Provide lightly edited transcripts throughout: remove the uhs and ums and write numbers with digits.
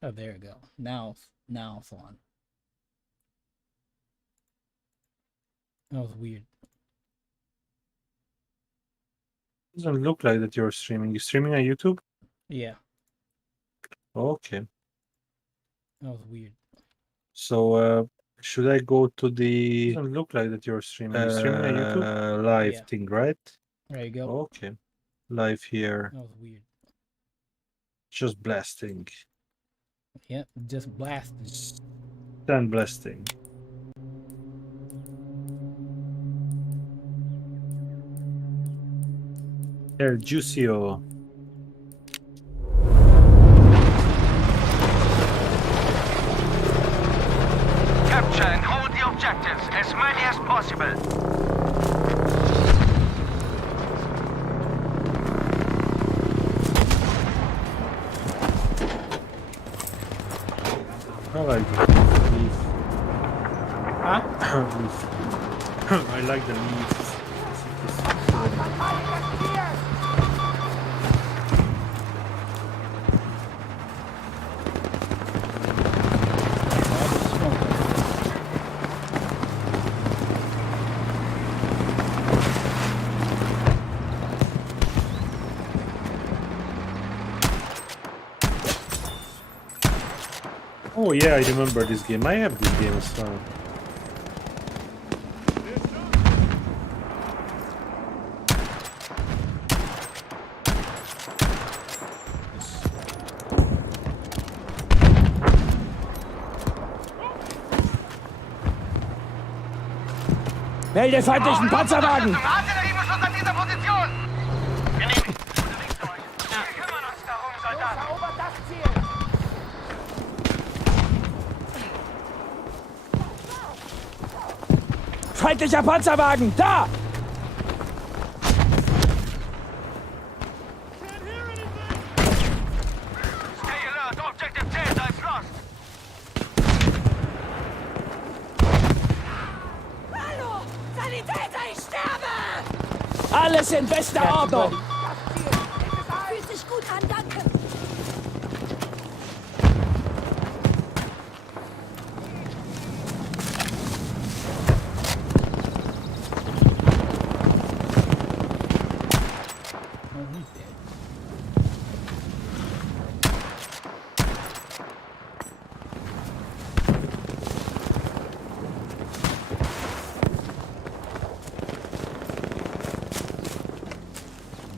Oh, there you go. Now it's on. That was weird. Doesn't look like that you're streaming. You streaming on YouTube? Yeah, Okay. that was weird. So should I go to the doesn't look like that you're streaming. You streaming on YouTube? Live Yeah. thing, right? There you go. Okay. Live here. That was weird. Just blasting. Yep, just blasted. Stand blasting. There, Juicio. Capture and hold the objectives, as many as possible. I like the leaf. Huh? Leaf. I like the leaves. Oh yeah, I remember this game. I have this game as well. Melde feindlichen Panzerwagen! Artilleriebeschluss an dieser Position! Genehmigt. Wir kümmern uns darum, Soldaten. Erobert das Ziel! Feindlicher Panzerwagen! Da! Stay alert, objective Caesar is lost. Hallo! Sanitäter, ich sterbe! Alles in bester Ordnung! Fühlt sich gut an, danke. Oh, he's dead.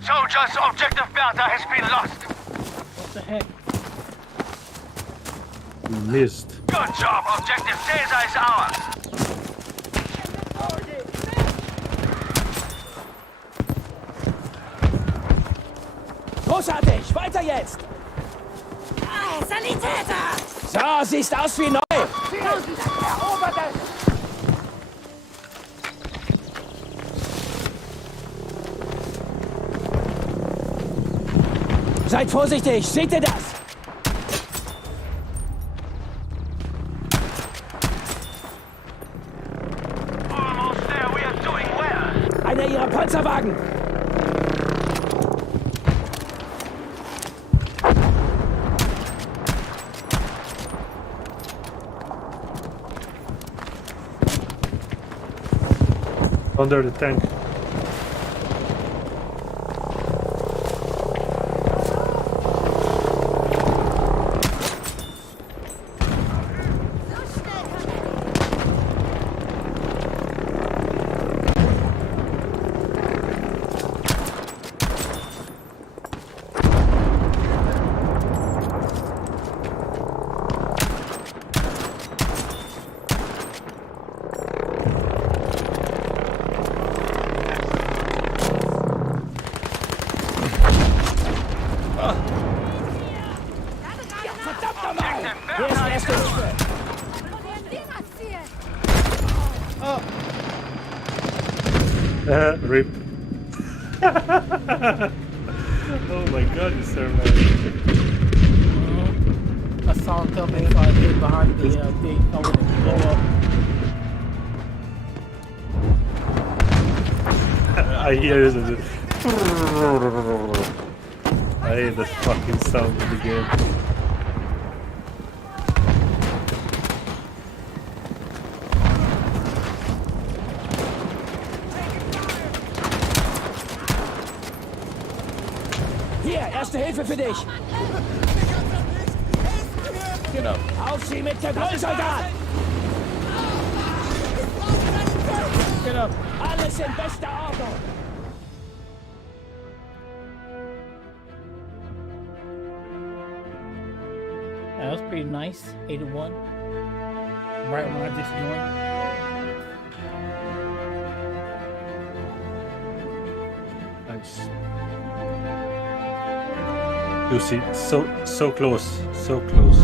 Soldiers, objective Bertha has been lost. What the heck? You missed. Good job, objective Caesar is ours. Großartig! Weiter jetzt! Ah, Sanitäter! So, siehst aus wie neu! Erobert es! Seid vorsichtig! Seht ihr das? Almost there, we are doing well. Einer ihrer Panzerwagen! Under the tank. So schnell kann er. Verdammt nochmal! Objective Hier ist Bertha is erste Hilfe! Ziel! Rip. Oh my god, you survived. I saw him coming, so I hid behind the thing. I wouldn't blow up. I hear it. I hate the fucking sound of the game. Hier, erste Hilfe für dich. Genau. Auf sie mit Gedrollsoldat. Genau. Alles in bester Ordnung. That was pretty nice. 8-1. Right when I just joined. Nice. You see, so close, so close.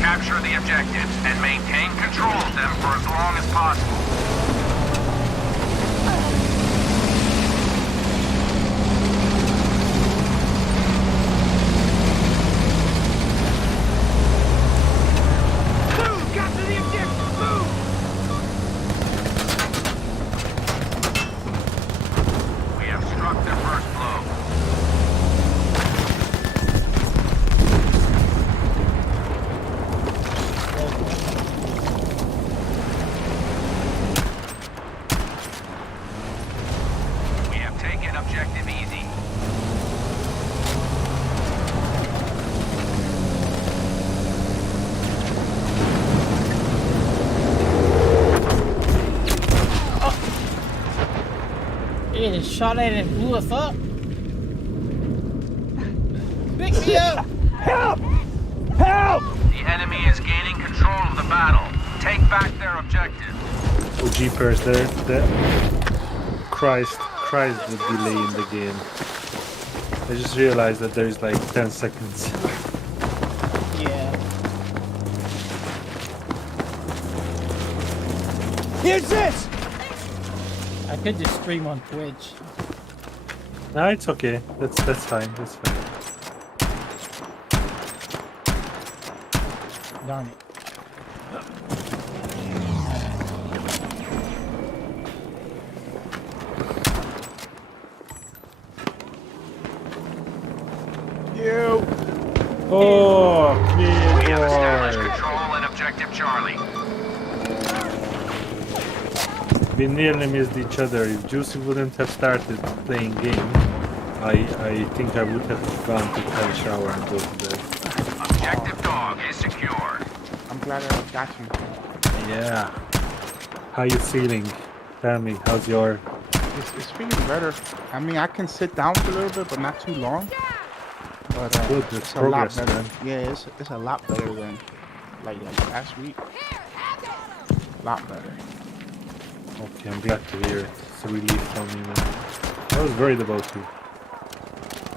Capture the objectives and maintain control of them for as long as possible. Move! Capture the objectives! Move! We have struck their first blow. We have taken objective easy. They just shot at it and blew us up. Pick me up! Help! Help! The enemy is gaining control of the battle. Take back their objective. Oh, jeepers, there. Christ, the delay in the game. I just realized that there is like 10 seconds. Yeah. Here's this! I could just stream on Twitch. No, it's okay. That's fine. That's fine. Darn it. Oh, We have established clear. control and objective Charlie. We nearly missed each other. If Juicy wouldn't have started playing game, I think I would have gone to have a shower and go to bed. Objective dog is secure. I'm glad I got you. Yeah. How you feeling? Tell me, how's your... It's feeling better. I mean, I can sit down for a little bit, but not too long. But Good, there's it's a lot progress, better. man. Yeah, it's a lot better than like last week. A lot better. Okay, I'm glad to hear it. It's a relief from me, man. I was worried about you.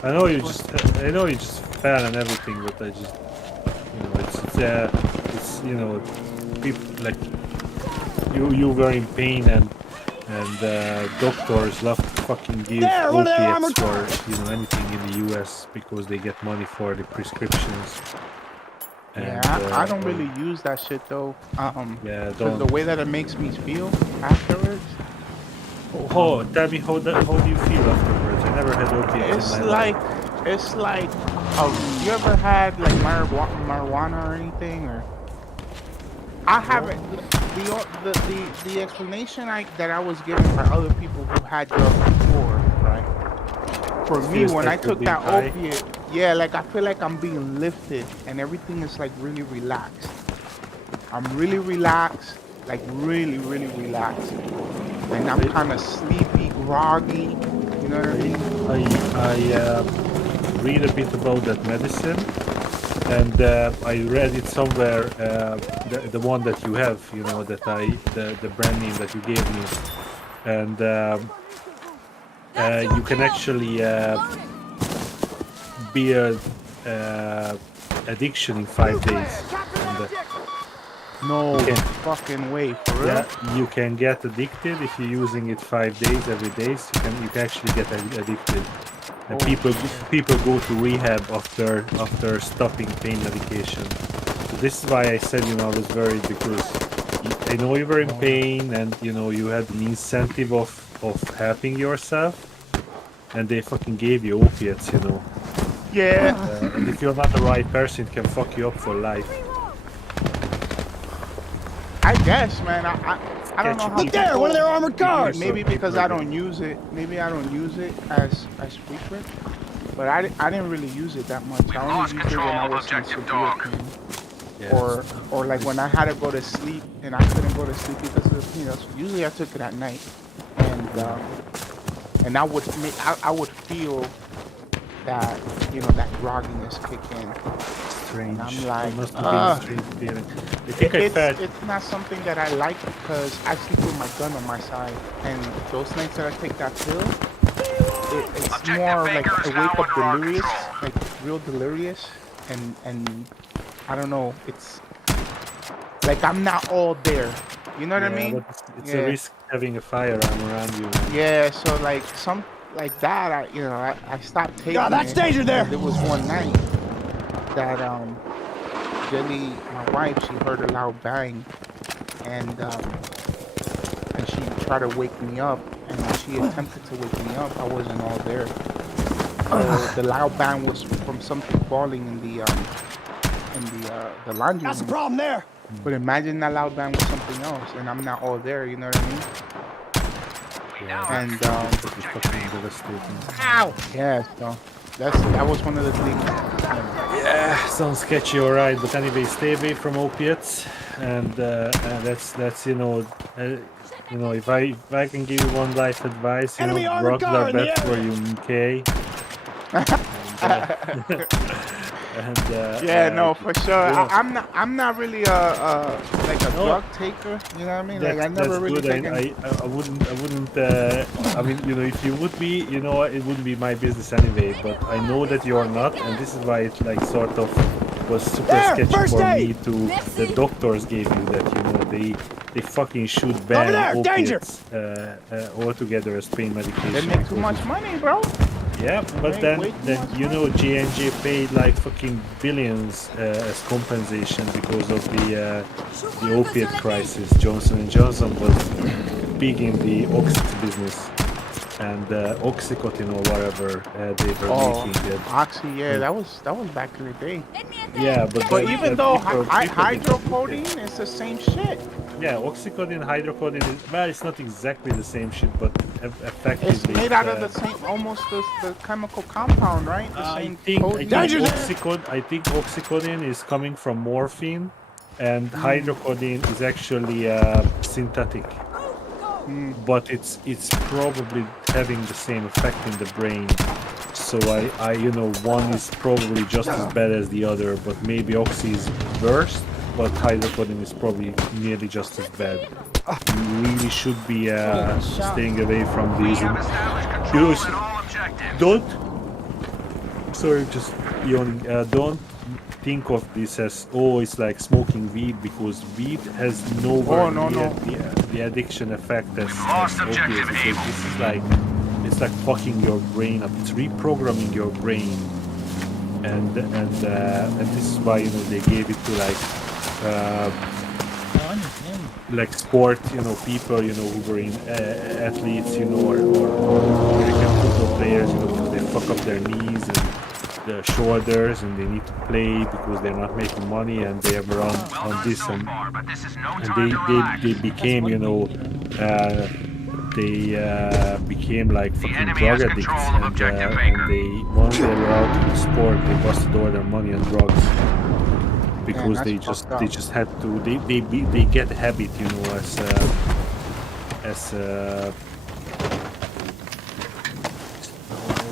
I know you just fell and everything, but I just, it's you know, people like you were in pain and doctors love to fucking give opiates for anything in the US because they get money for the prescriptions. And, Yeah, I don't really use that shit though. Yeah, 'cause don't. the way that it makes me feel afterwards, Oh, tell me how do you feel afterwards? I never had opiates it's in my like life. It's like, you ever had like marijuana or anything, or? I haven't. The explanation that I was given by other people who had drugs before, right? For me, Feels when like I you're took being that high. opiate, yeah, like I feel like I'm being lifted and everything is like really relaxed. I'm really relaxed, like really, really relaxed. And I'm kind of sleepy, groggy, you know what I mean? I read a bit about that medicine, and I read it somewhere. The one that you have, you know, the brand name that you gave me, and you can actually beat addiction in 5 days. And, No Okay. fucking way, for real? yeah, you can get addicted if you're using it 5 days every day. So you can actually get addicted. And people go to rehab after stopping pain medication. So this is why I said, you know, I was worried, because I know you were in pain and you know you had an incentive of helping yourself, and they fucking gave you opiates, you know. Yeah. And if you're not the right person, it can fuck you up for life. I guess, man. I don't know how. Look there, one of their armored cars. Maybe because I don't use it. Maybe I don't use it as frequent. But I didn't really use it that much. I only lost used it when control I of was in objective severe dog. pain. Yeah. Or like when I had to go to sleep and I couldn't go to sleep because of the pain. Usually I took it at night, and I would feel that, you know, that grogginess kick in. Strange. I'm like, It must have been a strange feeling. I think I felt. It's not something that I like because I sleep with my gun on my side, and those nights that I take that pill, it's Objective more like Baker I is wake now up under our delirious, control. like real delirious, and I don't know, it's like I'm not all there. You know what I Yeah, mean? but it's Yeah. a risk having a firearm around you. Yeah, so like some like that, I stopped taking God, that's it. danger there. And there was one night that Jenny, my wife, she heard a loud bang, and she tried to wake me up, and when she attempted to wake me up, I wasn't all there. So the loud bang was from something falling in the laundry That's the room. problem there. But imagine that loud bang was something else, and I'm not all there. You know what I mean? And It's fucking devastating. yeah, so that was one of the things. Yeah, sounds sketchy, alright. But anyway, stay away from opiates, and that's you know, if I can give you one life advice, you Enemy know, armored drugs car are in the bad for area. you, okay? Yeah, no, for sure. yeah. I'm not really like a drug taker. You know what I mean? Like I never That's really good. taken. I wouldn't. I mean, you know, if you would be, you know, it wouldn't be my business anyway. But I know that you are not, and this is why it like sort of was super There, sketchy first for aid! me to. The doctors gave you that, you know, they fucking should ban there, danger! opiates altogether as pain medication. They make too because much money, bro. yeah, but Way then too much you know J&J paid like fucking billions as compensation because of the opiate crisis. Johnson & Johnson was big in the oxy business, and Oxycontin or whatever they were making it. Oxy, yeah, that was back in the day. Yeah, but But then, even though people did- hydrocodone is the same shit. yeah, Oxycontin, hydrocodone is, well, it's not exactly the same shit, but effectively It's made out of the same, almost the chemical compound, right? The I same think codeine. I think oxycodone is coming from morphine, and hydrocodone is actually synthetic. But it's probably having the same effect in the brain. So I you know, one is probably just as bad as the other, but maybe oxy is worse, but hydrocodone is probably nearly just as bad. You really should be staying away from these. We have established You control know, in all objectives. don't sorry, just yawning. Don't think of this as, oh, it's like smoking weed, because weed has nowhere near the addiction effect as lost opiates, objective because Able. this is like, it's like fucking your brain up. It's reprogramming your brain, and this is why, you know, they gave it to like sport, you know, people, you know, who were in athletes, you know, or American football players, you know, because they fuck up their knees, and their shoulders and they need to play because they're not making money and they have run Well on done this so and far, but this is no and time to relax. they became, you know, they became like fucking enemy drug has addicts, control of Objective and Baker. they once they were out in the sport, they busted all their money on drugs because that's they fucked up. just had to they get habit, you know, as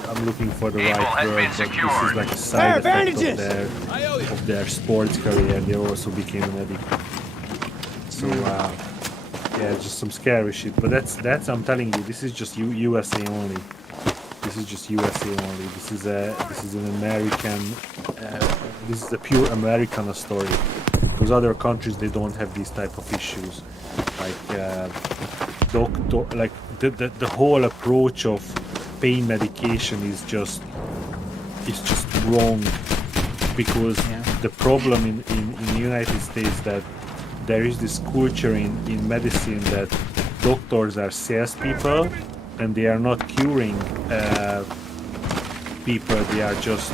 I'm looking for the Able right has word, been but this secured. is like a side effect advantages! of their sports career. They also became an addict. So yeah, just some scary shit. But that's I'm telling you, this is just USA only. This is just USA only. This is an American. This is a pure American story. Because other countries they don't have these type of issues, like like the whole approach of pain medication is just wrong. Because the problem in the United States that there is this culture in medicine that doctors are salespeople and they are not curing people. They are just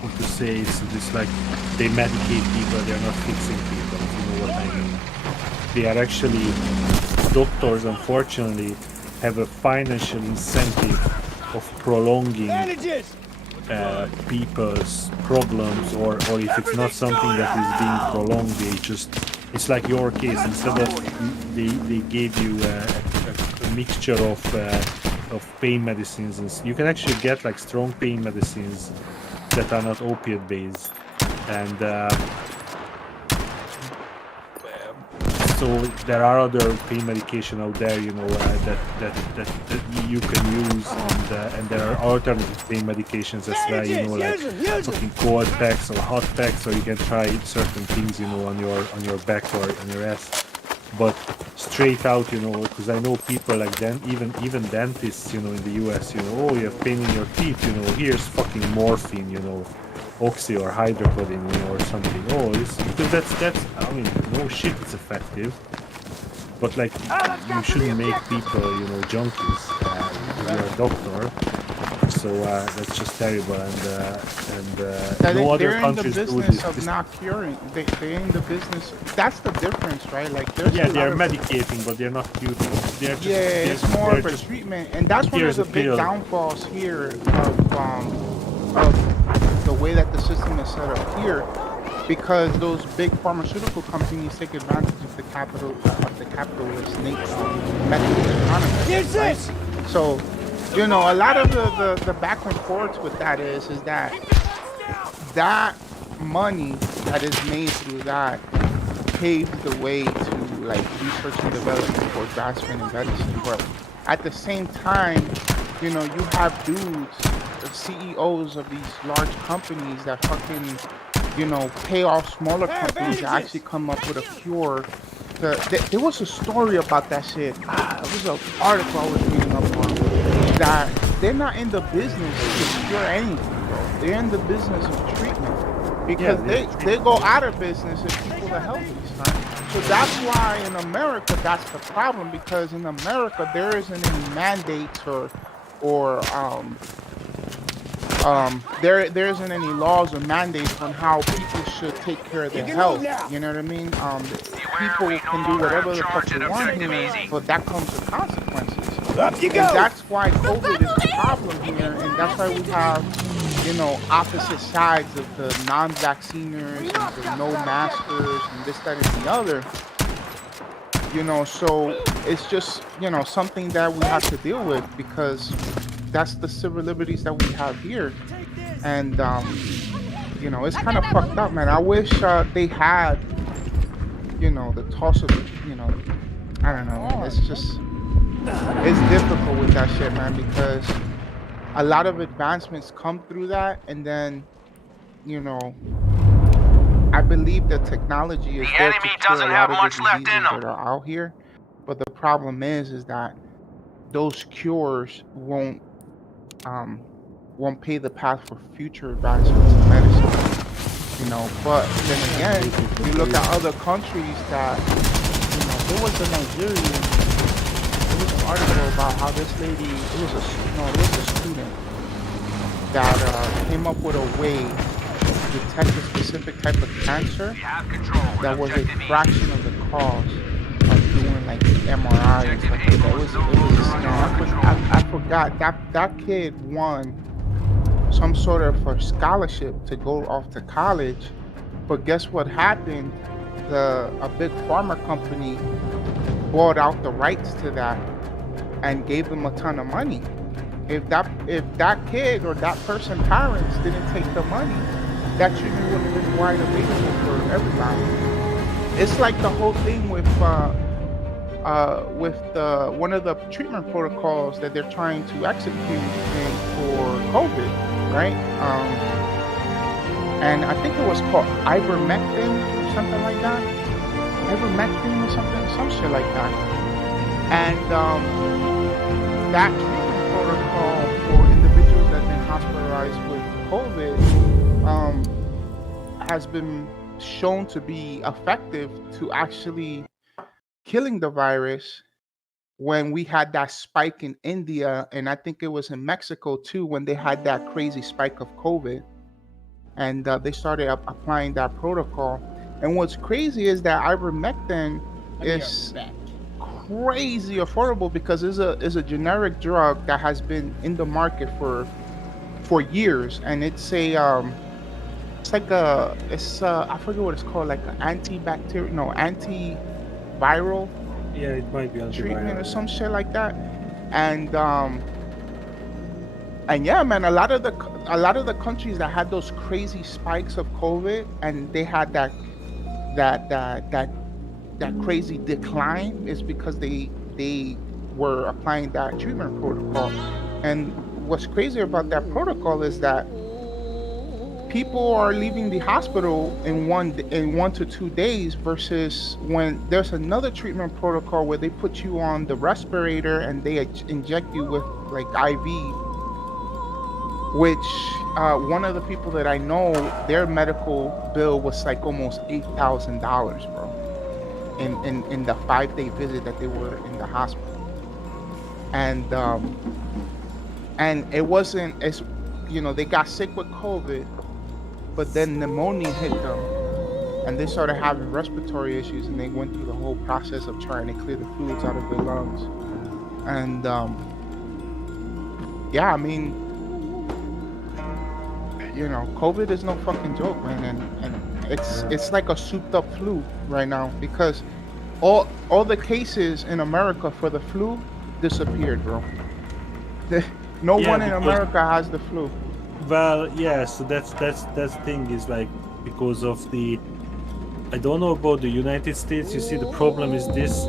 how to say it's like they medicate people. They are not fixing people. If you know what I mean. They are actually doctors. Unfortunately, have a financial incentive of prolonging Bandages! people's problems, or if it's not something that is being prolonged, they just, it's like your case, instead of they gave you a mixture of pain medicines, and you can actually get like strong pain medicines that are not opiate based, and so there are other pain medication out there, you know, that you can use, and there are alternative pain medications as well, you know, like fucking cold packs or hot packs, or you can try certain things, you know, on your back or on your ass. But straight out, you know, because I know people like even dentists, you know, in the US, you know, oh, you have pain in your teeth, you know, here's fucking morphine, you know, oxy or hydrocodone, you know, or something. Oh, because that's I mean, no shit, it's effective. But like, you shouldn't make people, you know, junkies. If you're a doctor, so that's just terrible. And no other they're in the countries do business this. of not curing. They're in the business. That's the difference, right? Like there's Yeah, a they're lot of, medicating, but they're not curing. They're just, it's more they're of a just, treatment, and that's one of here's the a big pill. downfalls here of the way that the system is set up here, because those big pharmaceutical companies take advantage of the capitalist method of economy. Here's this! So, you know, a lot of the back and forth with that is that money that is made through that paves the way to like research and development for advancement in medicine. But at the same time, you know, you have dudes, the CEOs of these large companies that fucking, you know, pay off smaller companies to actually come up with a cure. There was a story about that shit. It was an article I was reading up on. That they're not in the business to cure anything, bro. They're in the business of treatment. Because they go out of business if people are healthy, son. So that's why in America, that's the problem. Because in America, there isn't any mandates or there isn't any laws or mandates on how people should take care of their health. You know what I mean? People can do whatever the fuck they want here, but that comes with consequences. Up you go! And that's why COVID is a problem here, and that's why we have, you know, opposite sides of the non-vacciners and the no-maskers and this, that, and the other. You know, so it's just, you know, something that we have to deal with, because that's the civil liberties that we have here. And, you know, it's kind of fucked up, man. I wish they had, you know, the toss of, you know, I don't know, man. It's just, it's difficult with that shit, man, because a lot of advancements come through that, and then, you know, I believe that technology is The there to enemy cure doesn't a have lot of much the left in diseases them. that are out here, but the problem is that those cures won't pay the path for future advancements in medicine, you know. But then again, you look at other countries that, you know, there was a Nigerian, there was an article about how this lady, it was a student, that came up with a way to detect a specific type of cancer We have control. that was a Objective E. fraction of the cost of doing like MRI and stuff like that. It was a scam. I forgot that kid won some sort of a scholarship to go off to college, but guess what happened? A big pharma company bought out the rights to that and gave them a ton of money. If that kid or that person's parents didn't take the money, that treatment would have been wide available for everybody. It's like the whole thing with the one of the treatment protocols that they're trying to execute for COVID, right? And I think it was called ivermectin or something like that. Ivermectin or something, some shit like that. And that treatment protocol for individuals that have been hospitalized with COVID has been shown to be effective to actually killing the virus when we had that spike in India, and I think it was in Mexico too, when they had that crazy spike of COVID, and they started applying that protocol. And what's crazy is that ivermectin is crazy affordable because it's a generic drug that has been in the market for years, and it's like I forget what it's called, like an antiviral Yeah, it might be treatment or antiviral. some shit like that. And yeah, man, a lot of the countries that had those crazy spikes of COVID and they had that crazy decline is because they were applying that treatment protocol. And what's crazy about that protocol is that people are leaving the hospital in 1 to 2 days versus when there's another treatment protocol where they put you on the respirator and they inject you with like IV, which one of the people that I know, their medical bill was like almost $8,000, bro, in the 5-day visit that they were in the hospital. And it wasn't as, they got sick with COVID, but then pneumonia hit them and they started having respiratory issues, and they went through the whole process of trying to clear the fluids out of their lungs. And yeah, I mean, COVID is no fucking joke, man. And it's like a souped up flu right now because all the cases in America for the flu disappeared, bro. No Yeah, one in because America has the flu. well, yeah. So that's the thing is like because of the. I don't know about the United States. You see, the problem is this.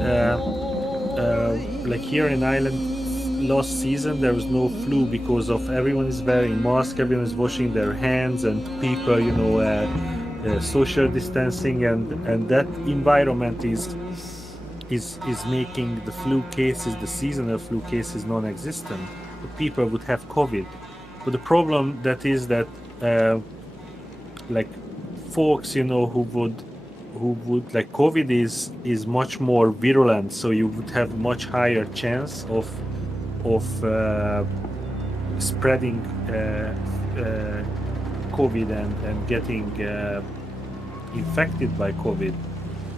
Like here in Ireland, last season there was no flu because of everyone is wearing mask, everyone is washing their hands, and people, social distancing, and that environment is making the flu cases, the seasonal flu cases, non-existent. The people would have COVID, but the problem that is that like folks, who would like COVID is much more virulent, so you would have much higher chance of spreading COVID and getting infected by COVID.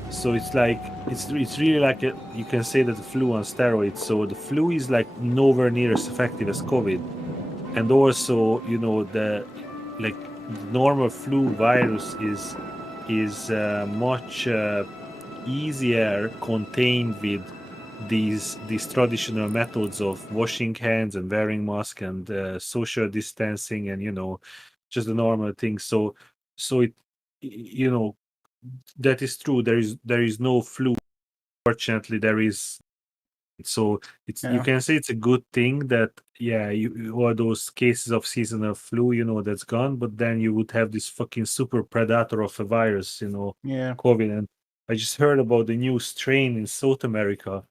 So it's like it's really like you can say that the flu on steroids. So the flu is like nowhere near as effective as COVID, and also the like normal flu virus is much easier contained with these traditional methods of washing hands and wearing mask and social distancing and just the normal things. So it you know that is true. There is no flu. Fortunately, there is. So you Yeah. can say it's a good thing that all those cases of seasonal flu, that's gone. But then you would have this fucking super predator of a virus, Yeah. COVID. And I just heard about the new strain in South America,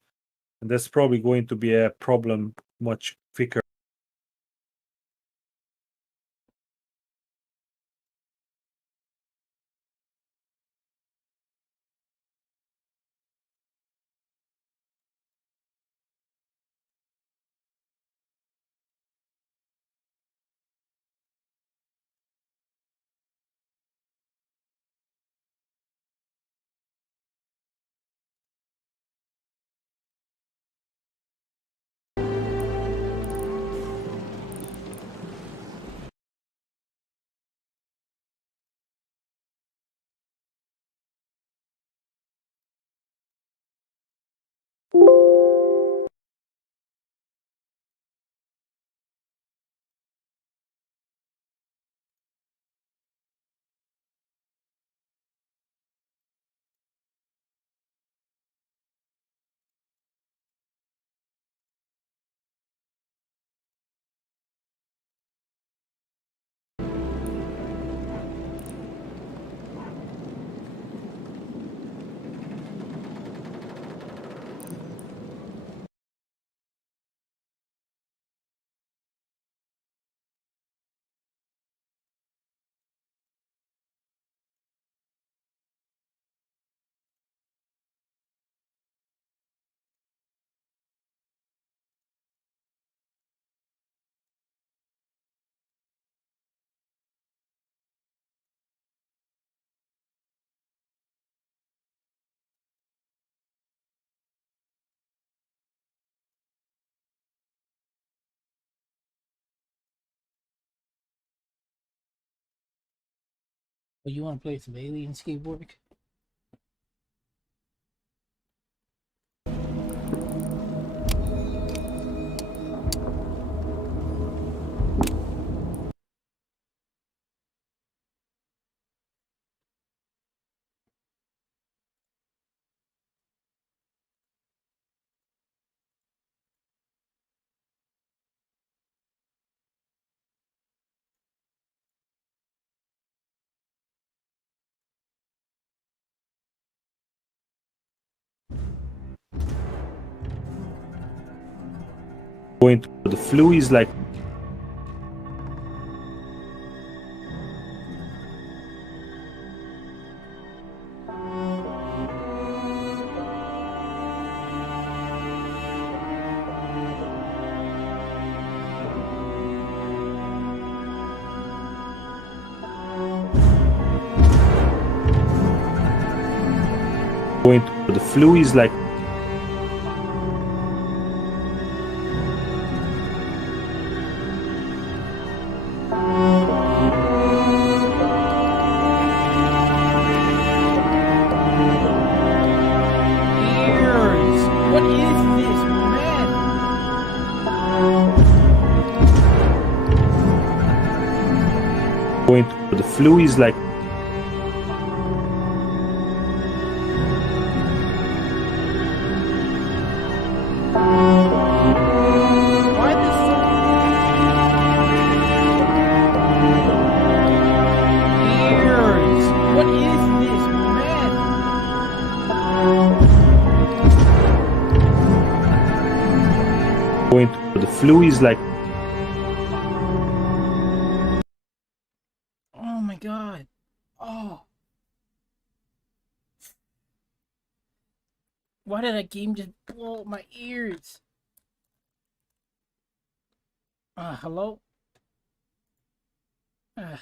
and that's probably going to be a problem much quicker. But you want to play some alien skateboarding? Going to the flu is like going to the flu is like Ears! What is this, man? going to the flu is like Why this so... Ears! What is this, man? going to the flu is like Oh my god. Oh. Why did that game just blow up my ears? Hello? I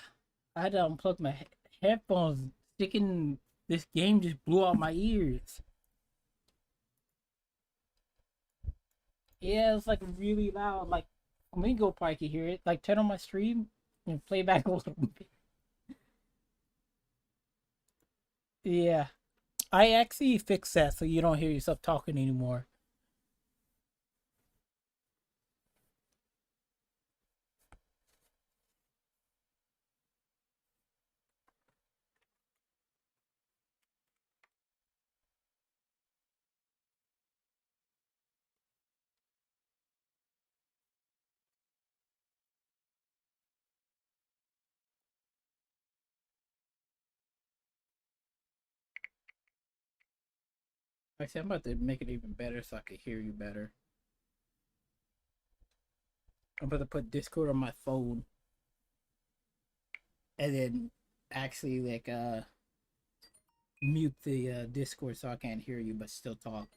had to unplug my headphones. Sticking this game just blew out my ears. Yeah, it's like really loud. Like, Mingo probably can hear it. Like, turn on my stream and play back a little bit. Yeah. I actually fixed that so you don't hear yourself talking anymore. Actually, I'm about to make it even better so I can hear you better. I'm about to put Discord on my phone. And then actually, like, mute the Discord so I can't hear you but still talk.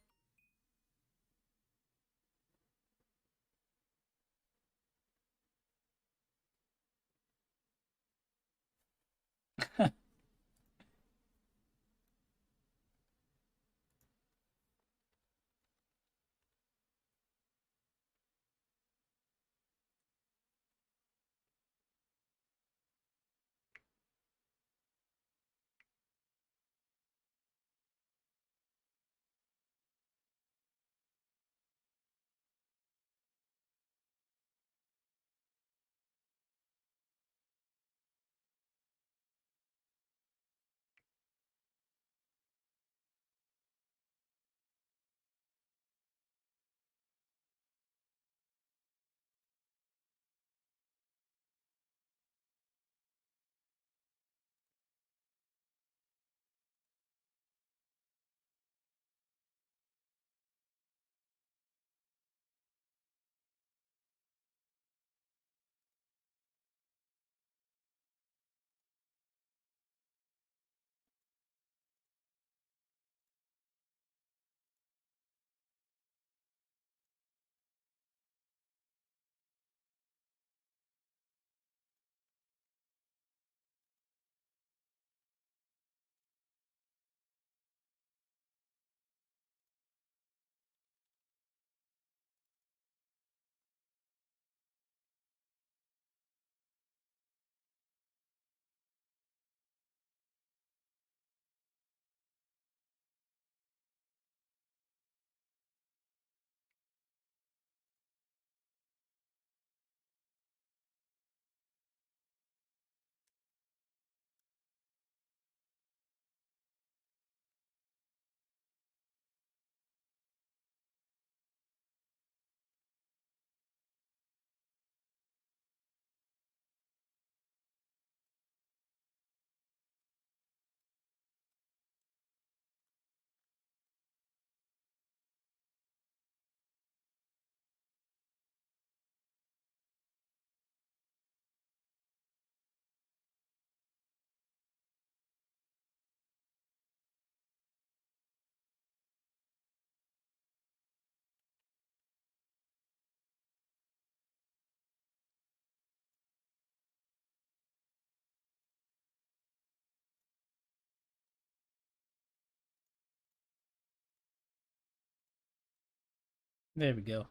There we go.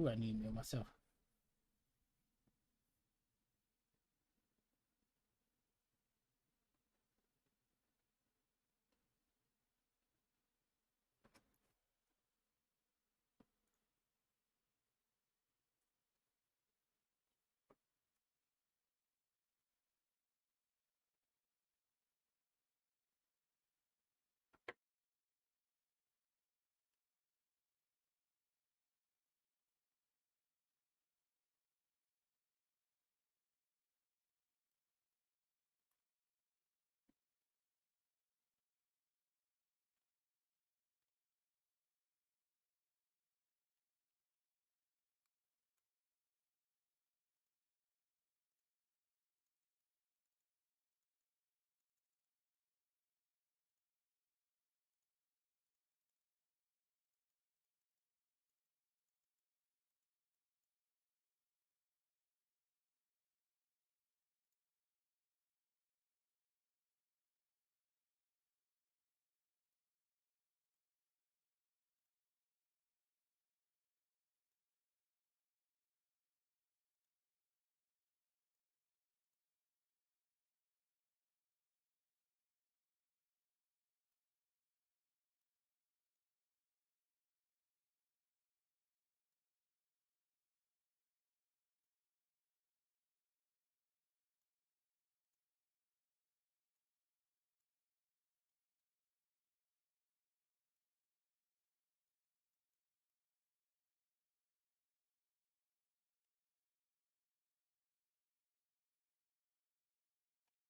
Ooh, I need to mute myself.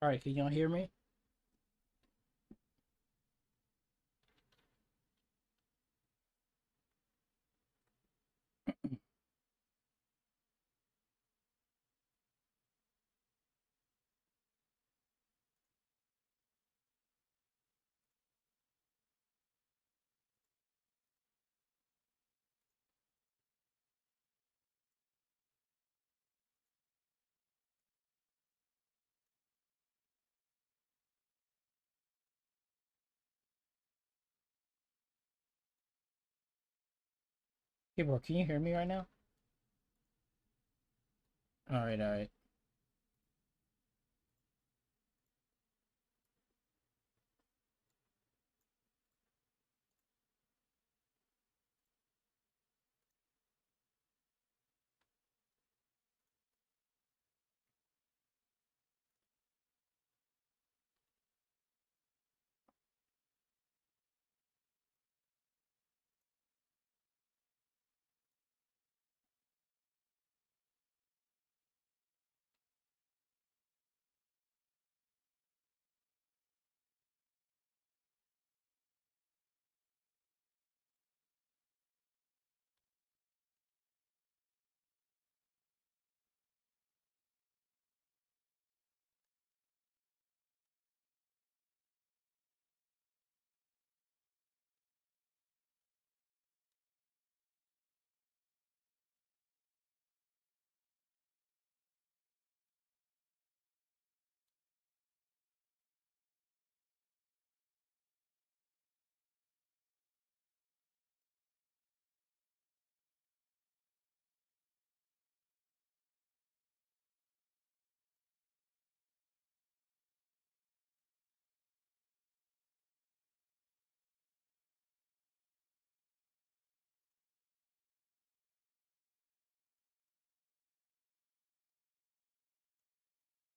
All right, can y'all hear me? Hey, bro, can you hear me right now? All right, all right.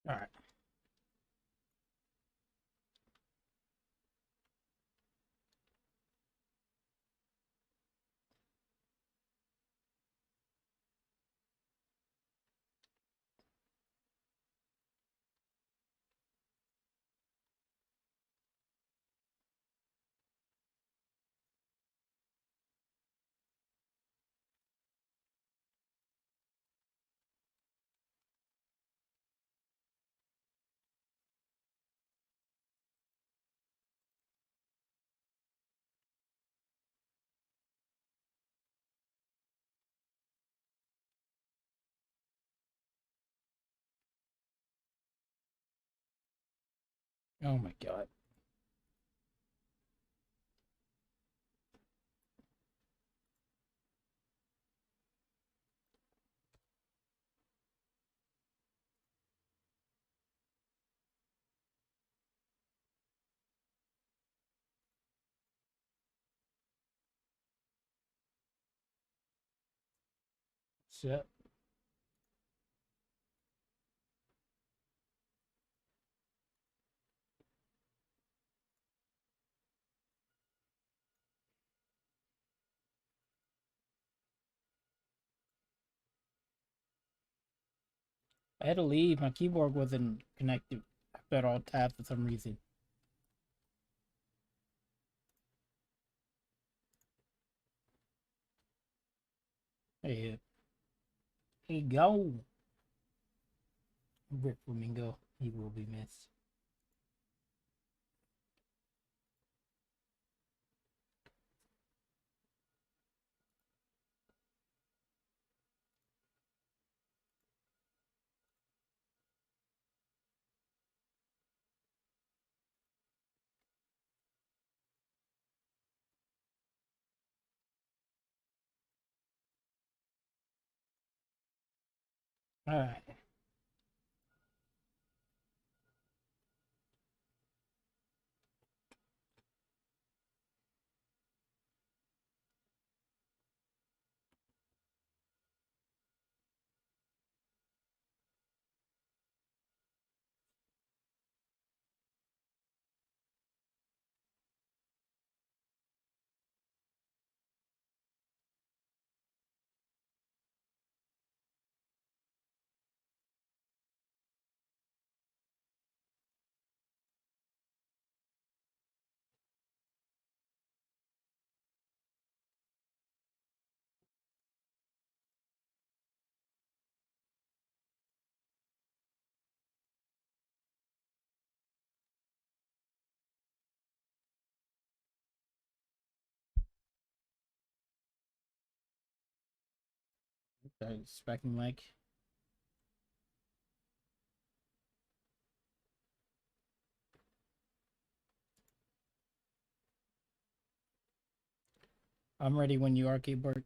All right. Oh my God. Yep. I had to leave. My keyboard wasn't connected. I bet all tab for some reason. Hey, here you go. Rip Flamingo. He will be missed. All right. Specking mic. I'm ready when you are, keyboard.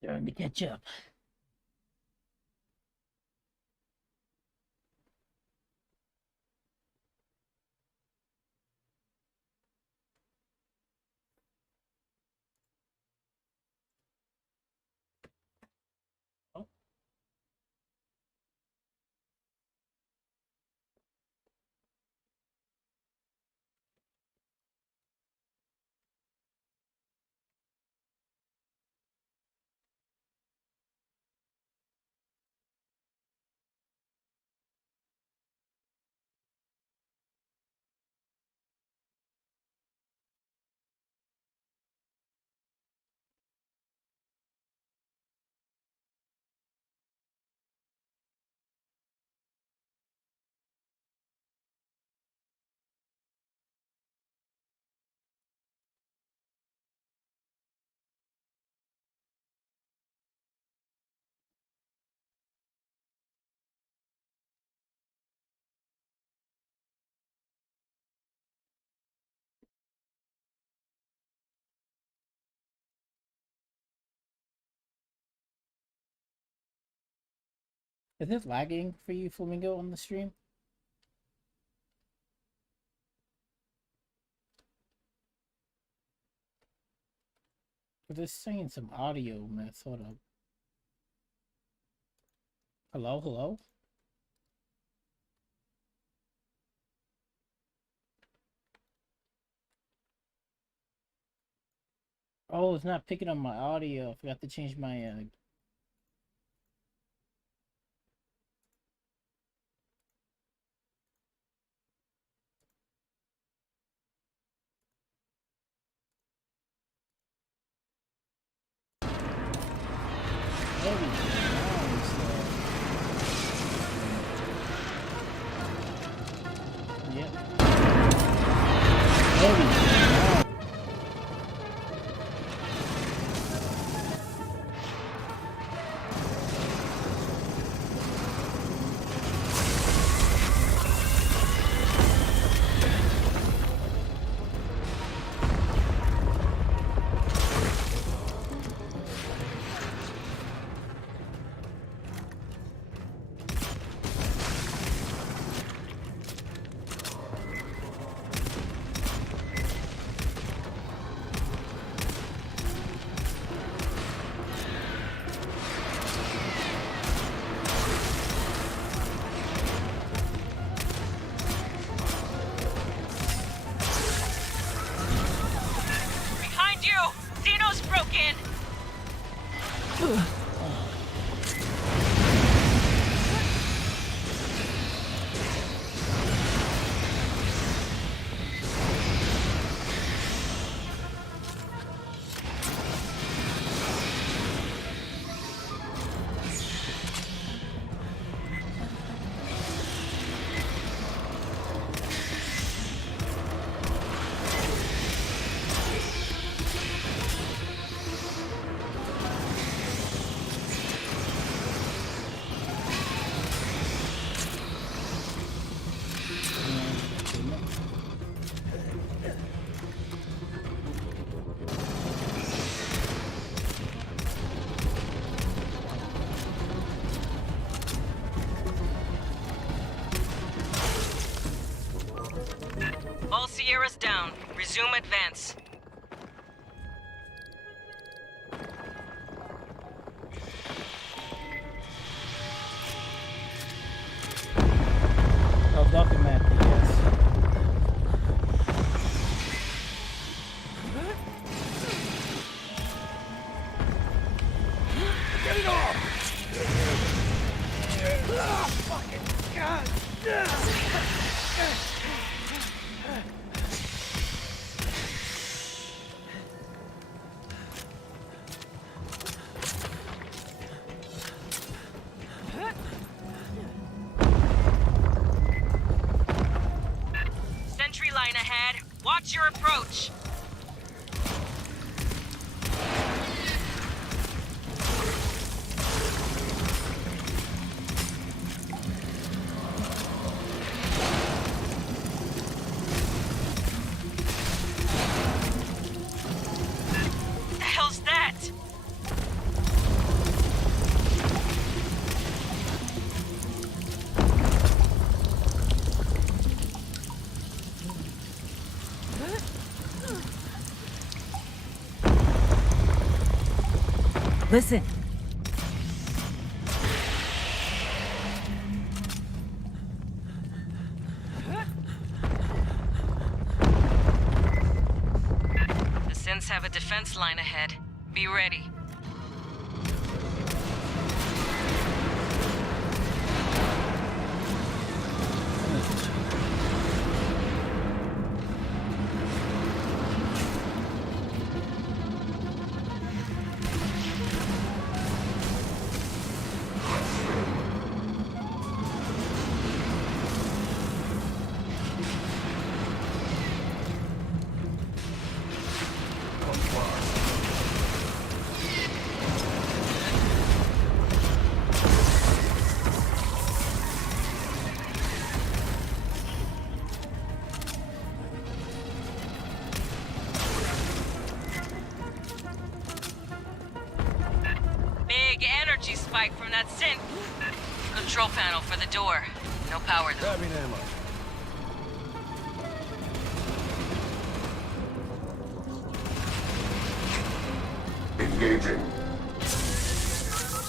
Starting to catch up. Oh. Is it lagging for you, Flamingo, on the stream? Because it's saying some audio mess. Hold up. Hello, hello? Oh, it's not picking up my audio. I forgot to change my All Sierras down. Resume advance. Oh, document, yes. Sentry line ahead. Watch your approach. The hell's that? Listen. The Synths have a defense line ahead. Be ready. Big energy spike from that synth. Control panel for the door. No power though. Grabbing ammo. Engaging.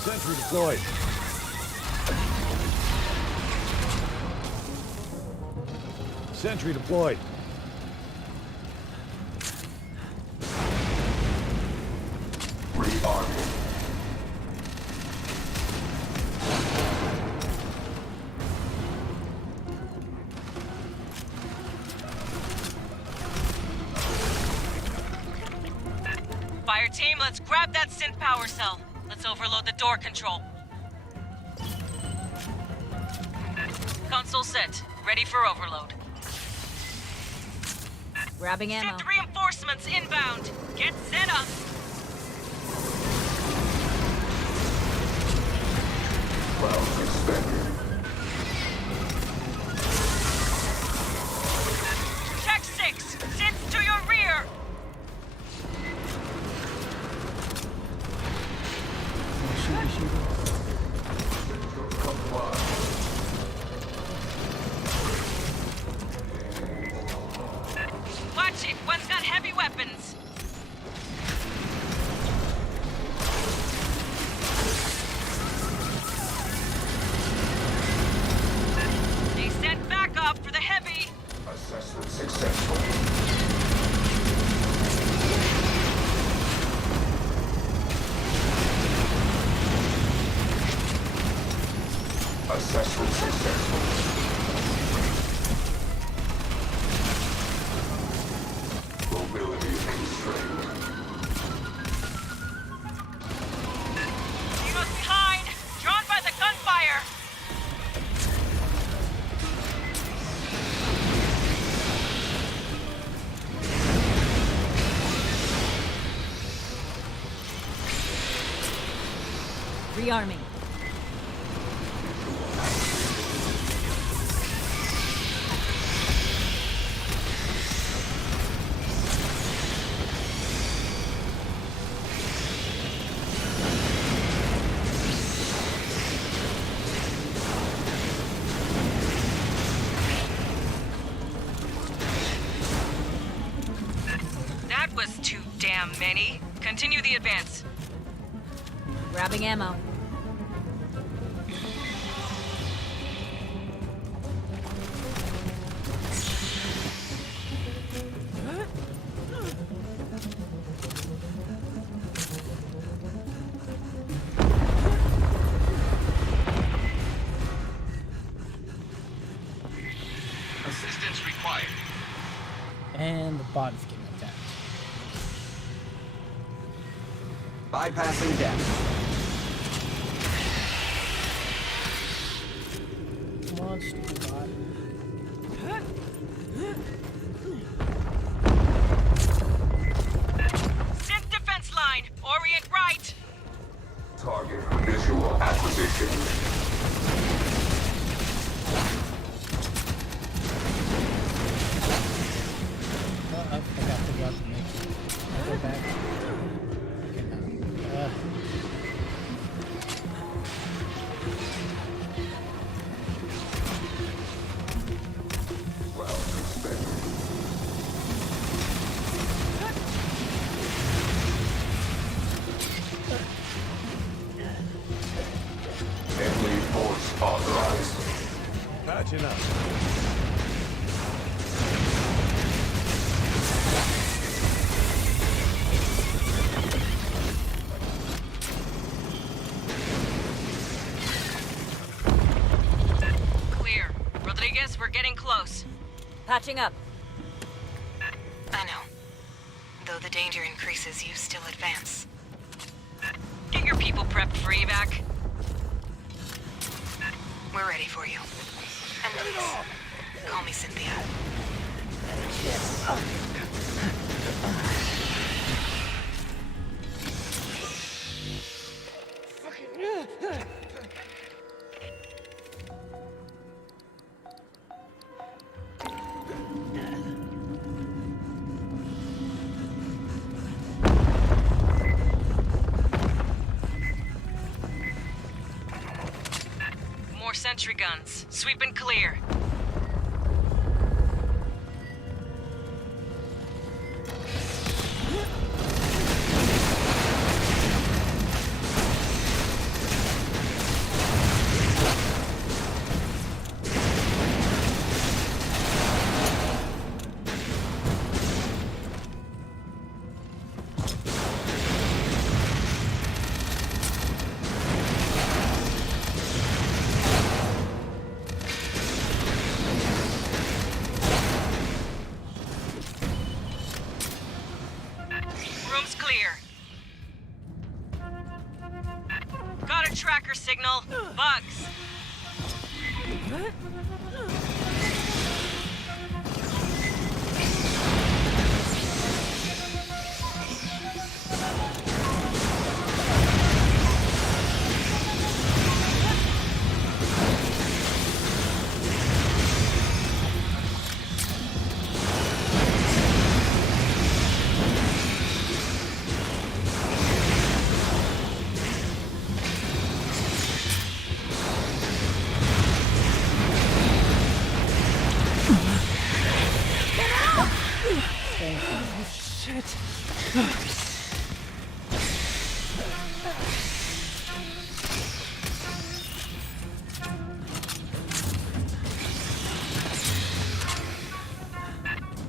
Sentry deployed. Sentry deployed. Rearming. Fire team, let's grab that synth power cell. Let's overload the door control. Console set. Ready for overload. Grabbing ammo. Synth reinforcements inbound. Get set up. Valve expanded. Tech 6, synths to your rear. Watch it, one's got heavy weapons. They sent backup for the heavy. Assessment successful. Assessment successful. Mobility constrained. You must behind! Drawn by the gunfire! Rearming. That was too damn many. Continue the advance. Grabbing ammo. Assistance required. And the bot is getting attacked. Bypassing death. Come on, stupid bot. Synth defense line! Orient right! Target visual acquisition. Oh, I forgot to go out the mix. I'll go back. Okay, now. Well expected. Deadly force authorized. Patching up. Clear. Rodriguez, we're getting close. Patching up. I know. Though the danger increases, you still advance. Get your people prepped for evac. We're ready for you. And please, call me Cynthia. More sentry guns. Sweep and clear. Room's clear. Got a tracker signal. Bugs.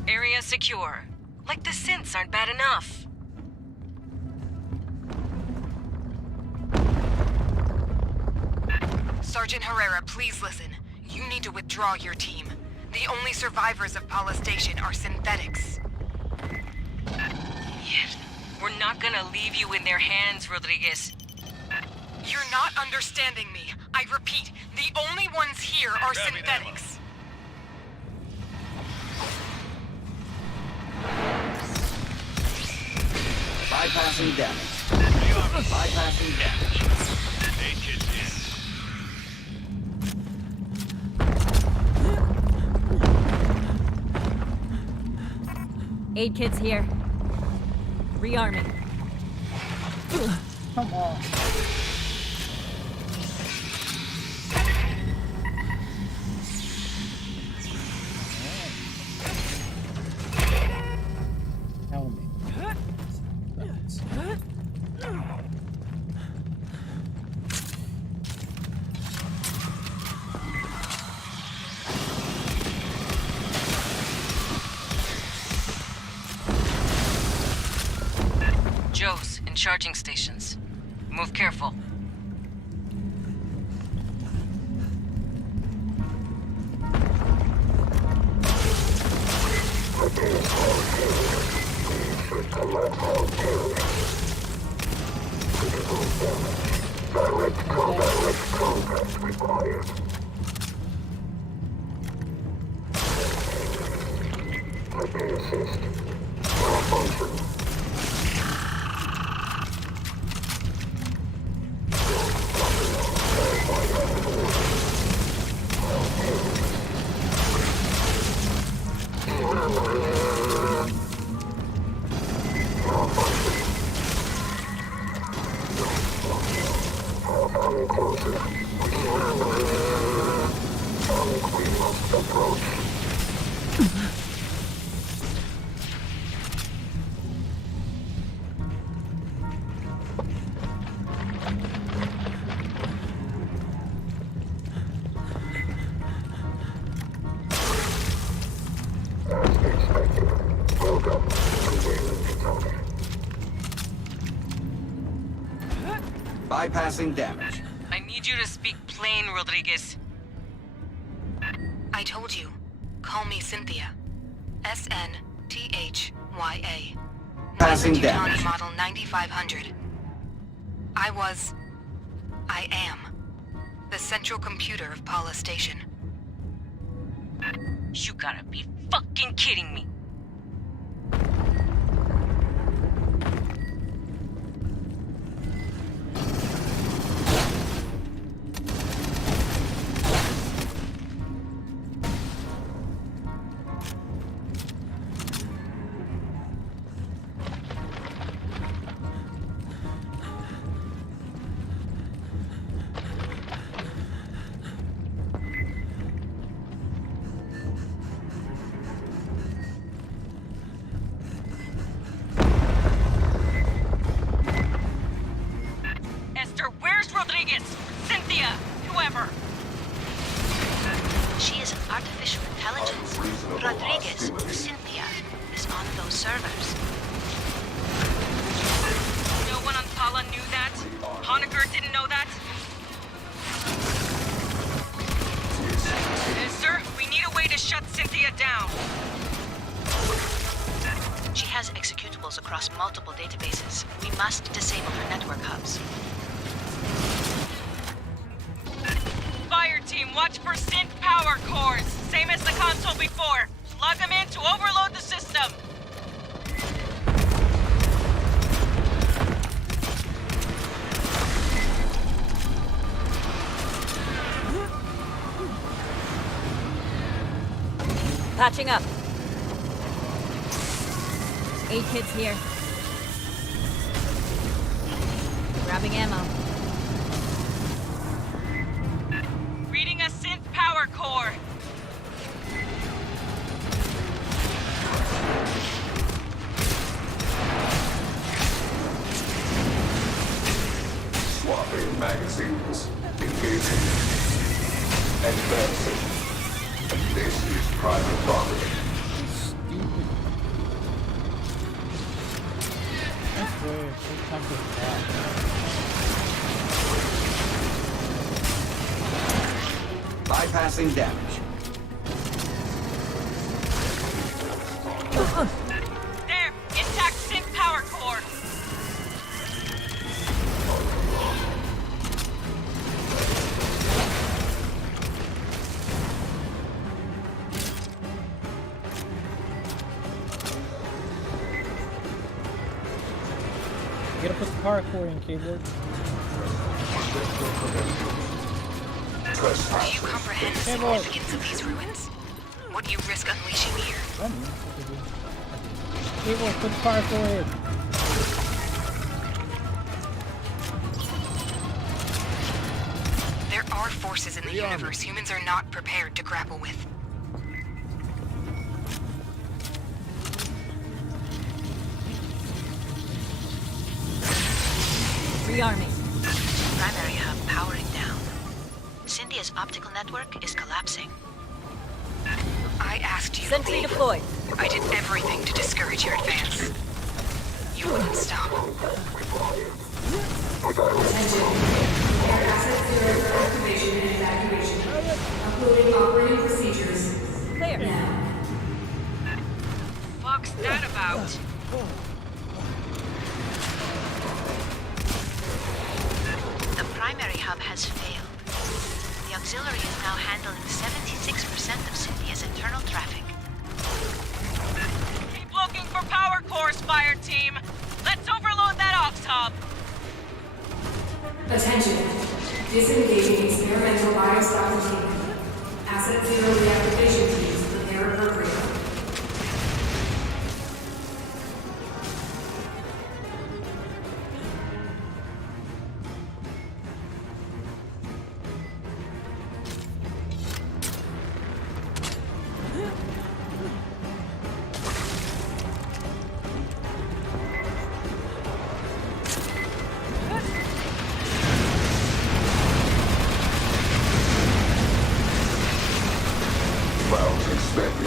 Area secure. Like the synths aren't bad enough. So Sergeant Herrera, please listen. You need to withdraw your team. The only survivors of Paula Station are synthetics. Yes. We're not gonna leave you in their hands, Rodriguez. You're not understanding me. I repeat, the only ones here are synthetics. Bypassing damage. Bypassing damage. Aid kits here. Rearming. Come on. Helmet. Joe's in charging stations. Move careful. Bypassing damage. I need you to speak plain, Rodriguez. I told you. Call me Cynthia. SNTHYA. Passing Newland County damage. Model 9500. I am the central computer of Paula Station. You gotta be fucking kidding me. Rodriguez! Cynthia! Whoever! She is artificial intelligence. Rodriguez, Cynthia, is on those servers. No one on Paula knew that? Honecker didn't know that? Sir, we need a way to shut Cynthia down. She has executables across multiple databases. We must disable her network hubs. Fire team, watch for synth power cores. Same as the console before. Plug them in to overload the system. Patching up. 8 hits here. Grabbing ammo. Reading a synth power core. Swapping magazines. Engaging. Advancing. This is private property. That's weird. Sometimes it's bad. Bypassing damage. There! Intact synth power core! You gotta put the parkour in, keyboard. Do you comprehend the significance of these ruins? What you risk unleashing here? Keyboard, put the parkour in. There are forces in the universe humans are not prepared to grapple with. Rearming. Primary hub powering down. Cynthia's optical network is collapsing. I asked you to Sentry leave. deployed. I did everything to discourage your advance. You wouldn't stop. Clear. Fuck's that about? The primary hub has failed. The auxiliary is now handling 76% of Cynthia's internal traffic. Keep looking for power cores, fire team! Let's overload that aux hub! Attention. Disengaging experimental biostock containment. Asset zero reactivation teams prepare appropriately. Rounds expended.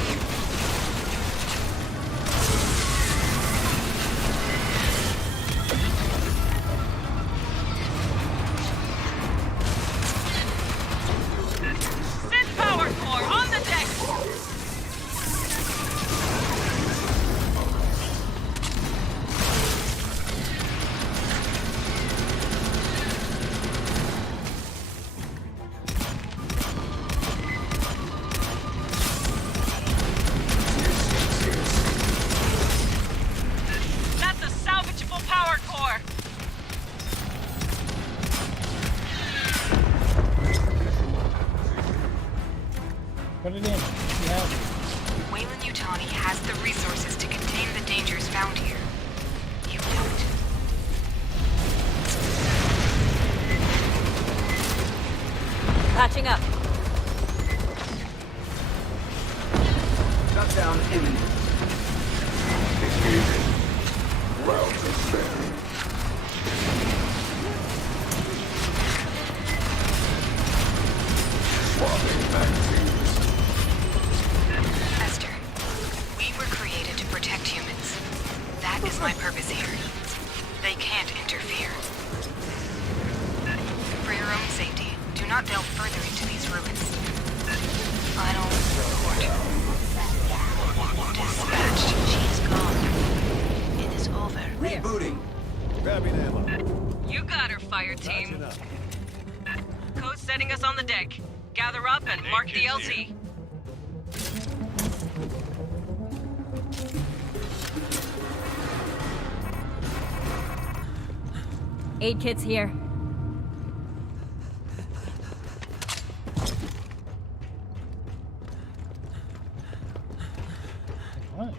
Synth power core on the deck! That's a salvageable power core! Put it in. Yeah. Wayland Yutani has the resources to contain the dangers found here. You don't. Patching up. Shutdown imminent. Engaging. Rounds expended. Swapping magazines. Esther, we were created to protect humans. That is my purpose here. They can't interfere. For your own safety, do not delve further into these ruins. Final report. Dispatched. She is gone. It is over. Rebooting. Grabbing ammo. You got her, fire team. Patching up. Code's setting us on the deck. Gather up and mark the LZ. Aid kits here. What?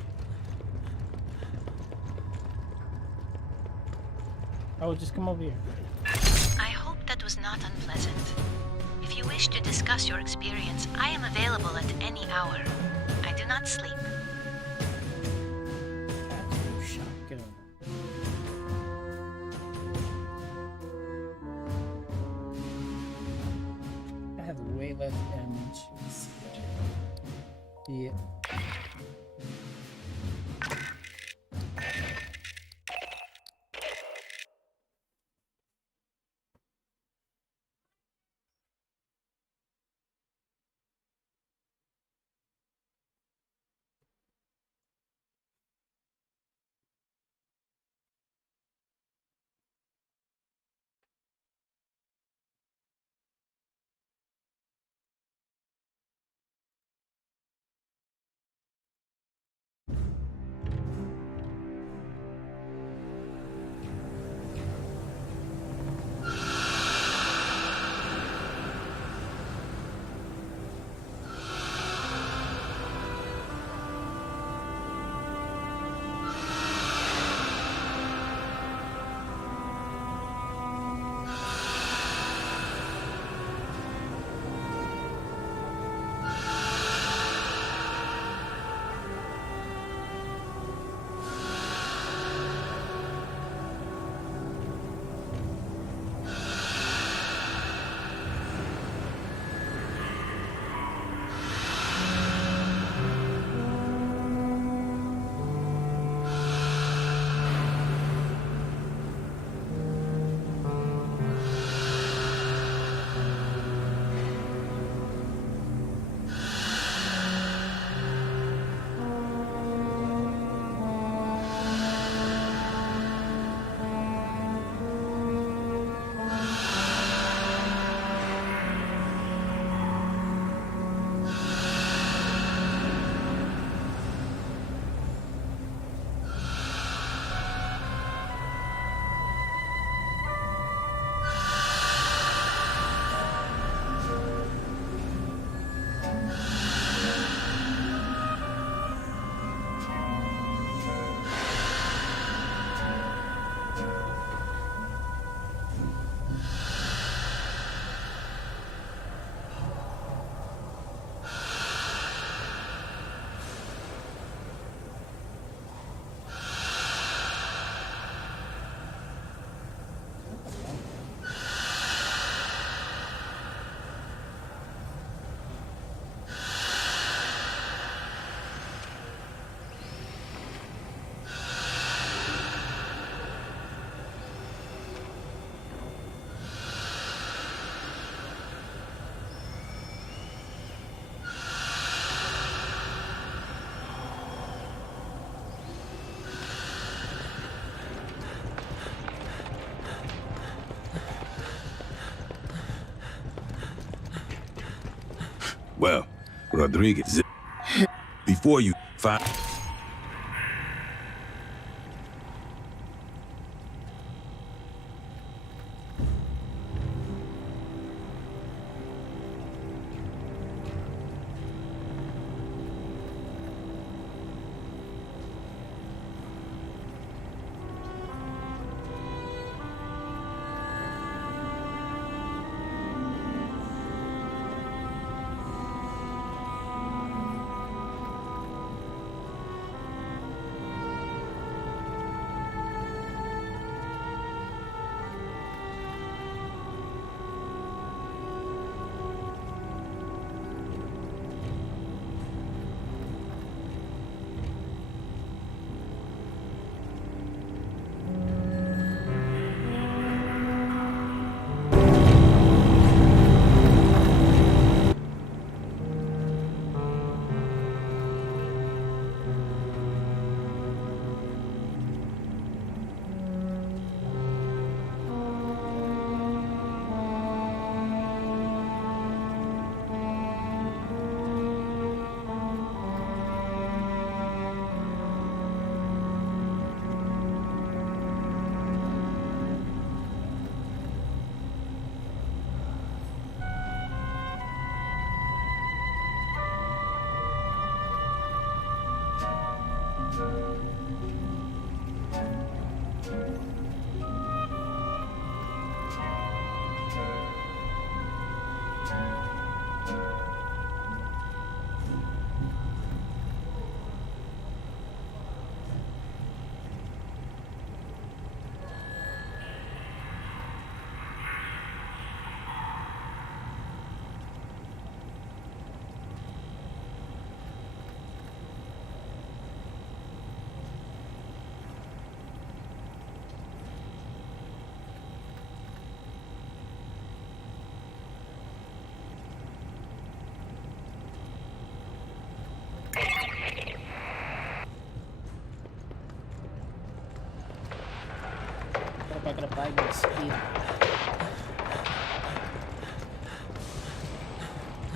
Oh, just come over here. I hope that was not unpleasant. If you wish to discuss your experience, I am available at any hour. I do not sleep. Shotgun. I have way less damage. Yeah. Well, Rodriguez, before you find...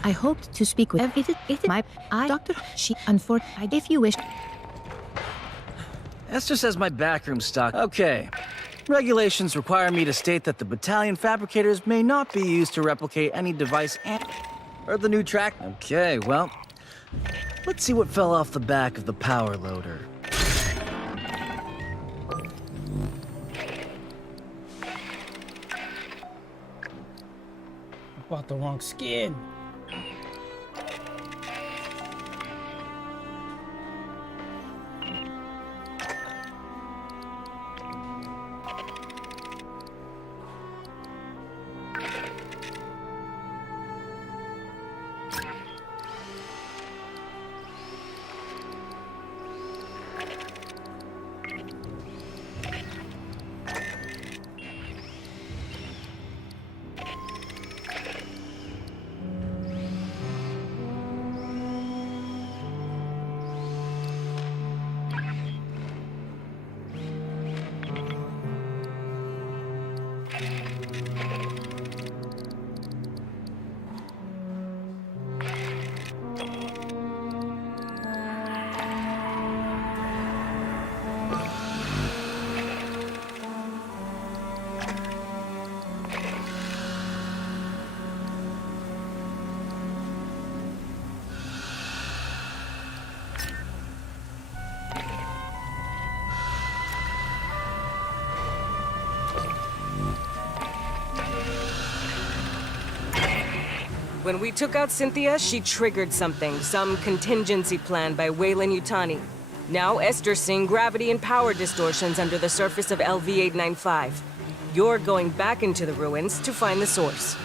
I hoped to speak with my doctor. She unfortunately, if you wish. Esther says my backroom stock. Okay. Regulations require me to state that the battalion fabricators may not be used to replicate any device and... Or the new track. Okay, well, let's see what fell off the back of the power loader. I bought the wrong skin. When we took out Cynthia, she triggered something, some contingency plan by Weyland Yutani. Now Esther's seeing gravity and power distortions under the surface of LV-895. You're going back into the ruins to find the source.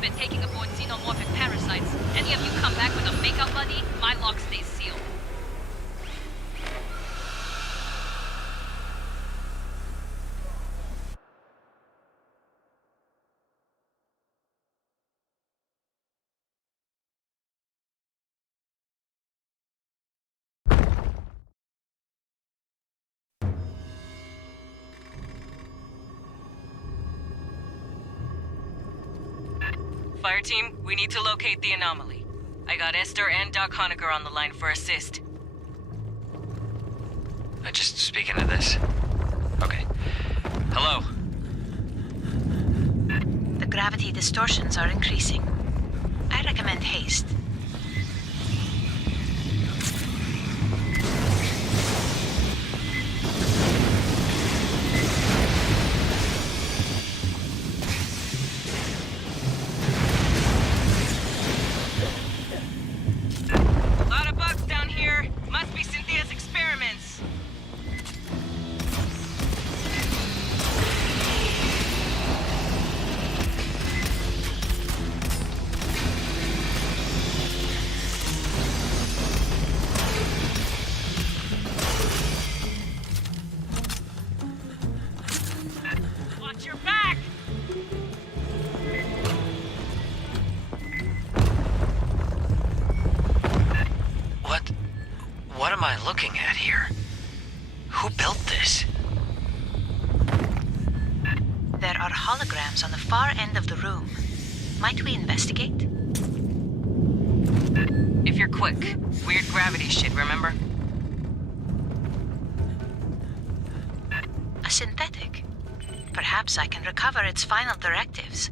You've been taking aboard xenomorphic parasites. Any of you come back with a makeout buddy, my lock stays sealed. Fire team, we need to locate the anomaly. I got Esther and Doc Honecker on the line for assist. Just speaking to this. Okay. Hello. The gravity distortions are increasing. I recommend haste. A lot of bugs down here. Must be Cynthia's experiments. Watch your back! What am I looking at here? Who built this? There are holograms on the far end of the room. Might we investigate? If you're quick. Weird gravity shit, remember? A synthetic. Perhaps I can recover its final directives.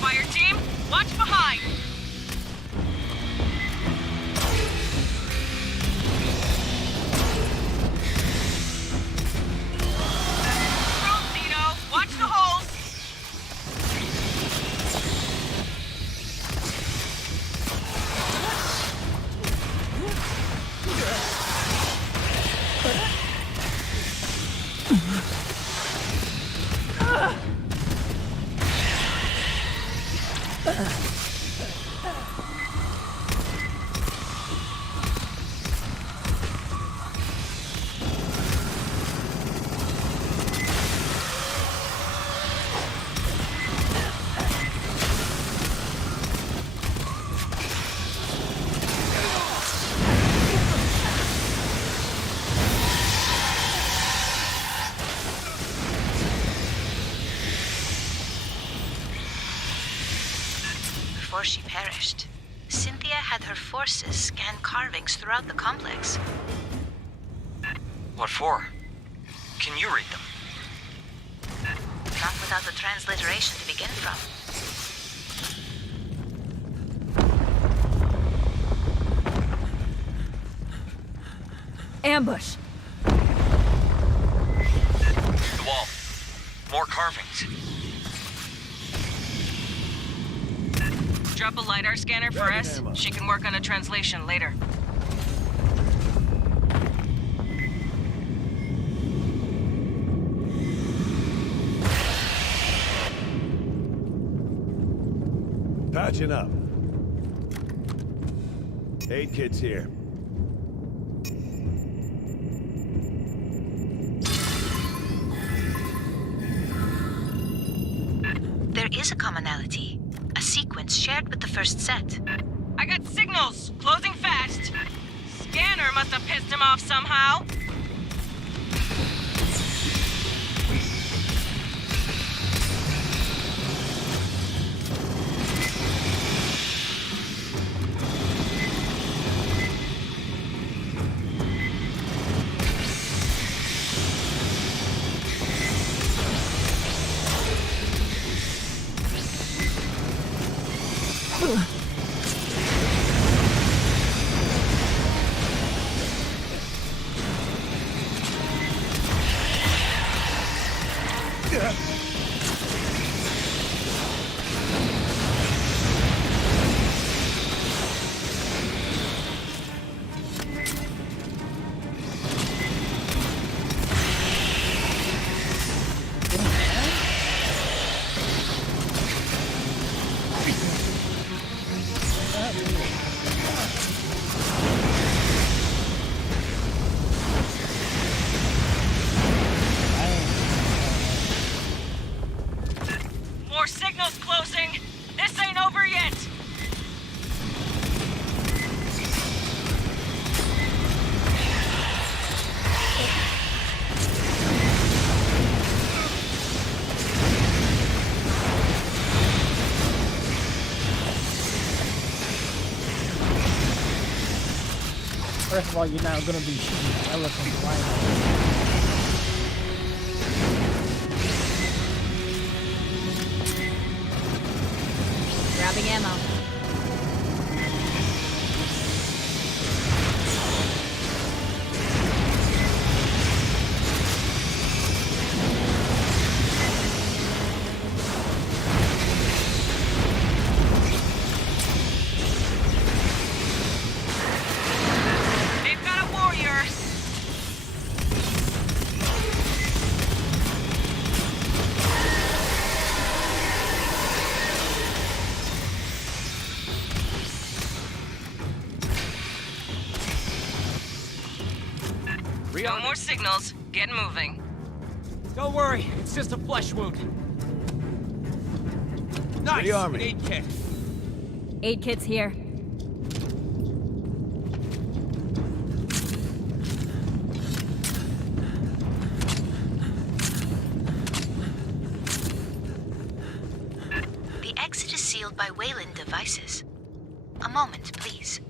Fire team, watch behind! Watch the holes! Before she perished, Cynthia had her forces scan carvings throughout the complex. What for? Can you read them? Not without the transliteration to begin from. Ambush! The wall. More carvings. Drop a LiDAR scanner for us. She can work on a translation later. Patching up. 8 kids here. There is a commonality. A sequence shared with the first set. I got signals! Closing fast! Scanner must have pissed him off somehow! More signals closing. This ain't over yet. First of all, you're not gonna be shooting elephants right now. Grabbing ammo. They've got a warrior. No more signals. Get moving. Don't worry, it's just a flesh wound. Nice! the army. An aid kit. Aid kits here. The exit is sealed by Wayland devices. A moment, please.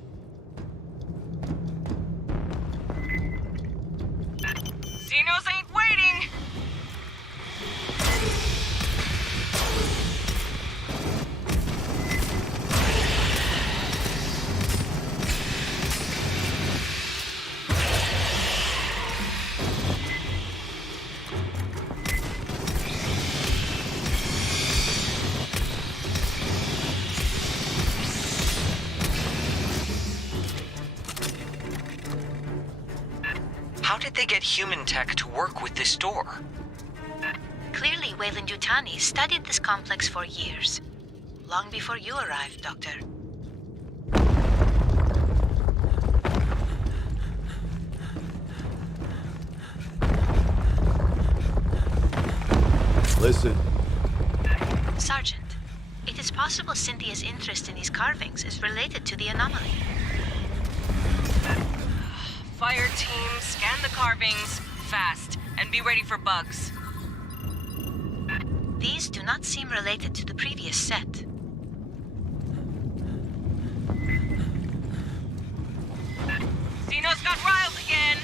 Xenos ain't waiting! How did they get human tech to work with this door? Clearly, Wayland Yutani studied this complex for years. Long before you arrived, Doctor. Listen. Sergeant, it is possible Cynthia's interest in these carvings is related to the anomaly. Fire team, scan the carvings, fast, and be ready for bugs. These do not seem related to the previous set. Xenos got riled again!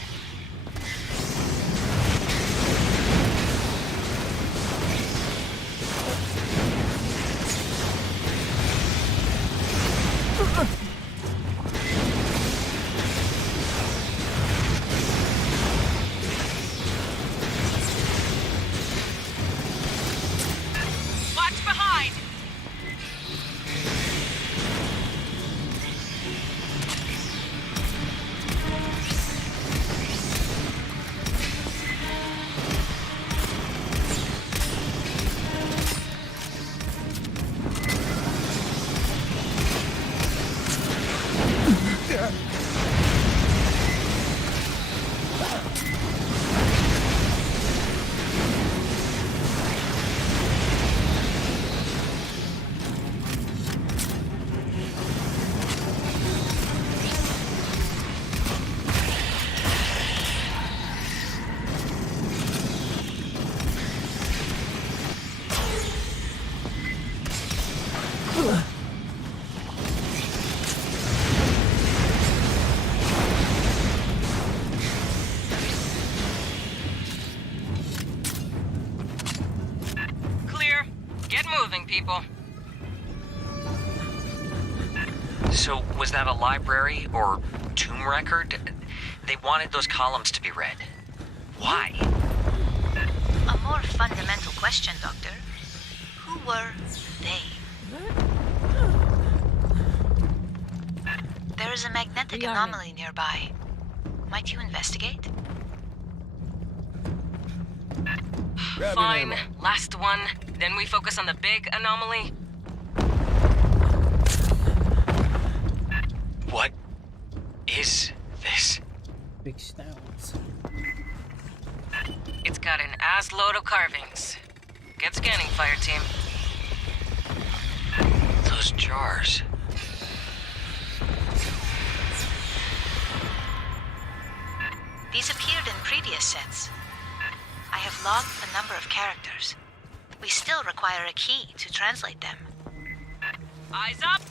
Watch behind! Clear. Get moving, people. So, was that a library or tomb record? They wanted those columns to be read. Why? A more fundamental question, Doctor. Who were they? There is a magnetic anomaly nearby. Might you investigate? Fine. Last one. Then we focus on the big anomaly. What is this? Big snouts. It's got an ass load of carvings. Get scanning, fire team. Those jars. These appeared in previous sets. I have logged a number of characters. We still require a key to translate them. Eyes up!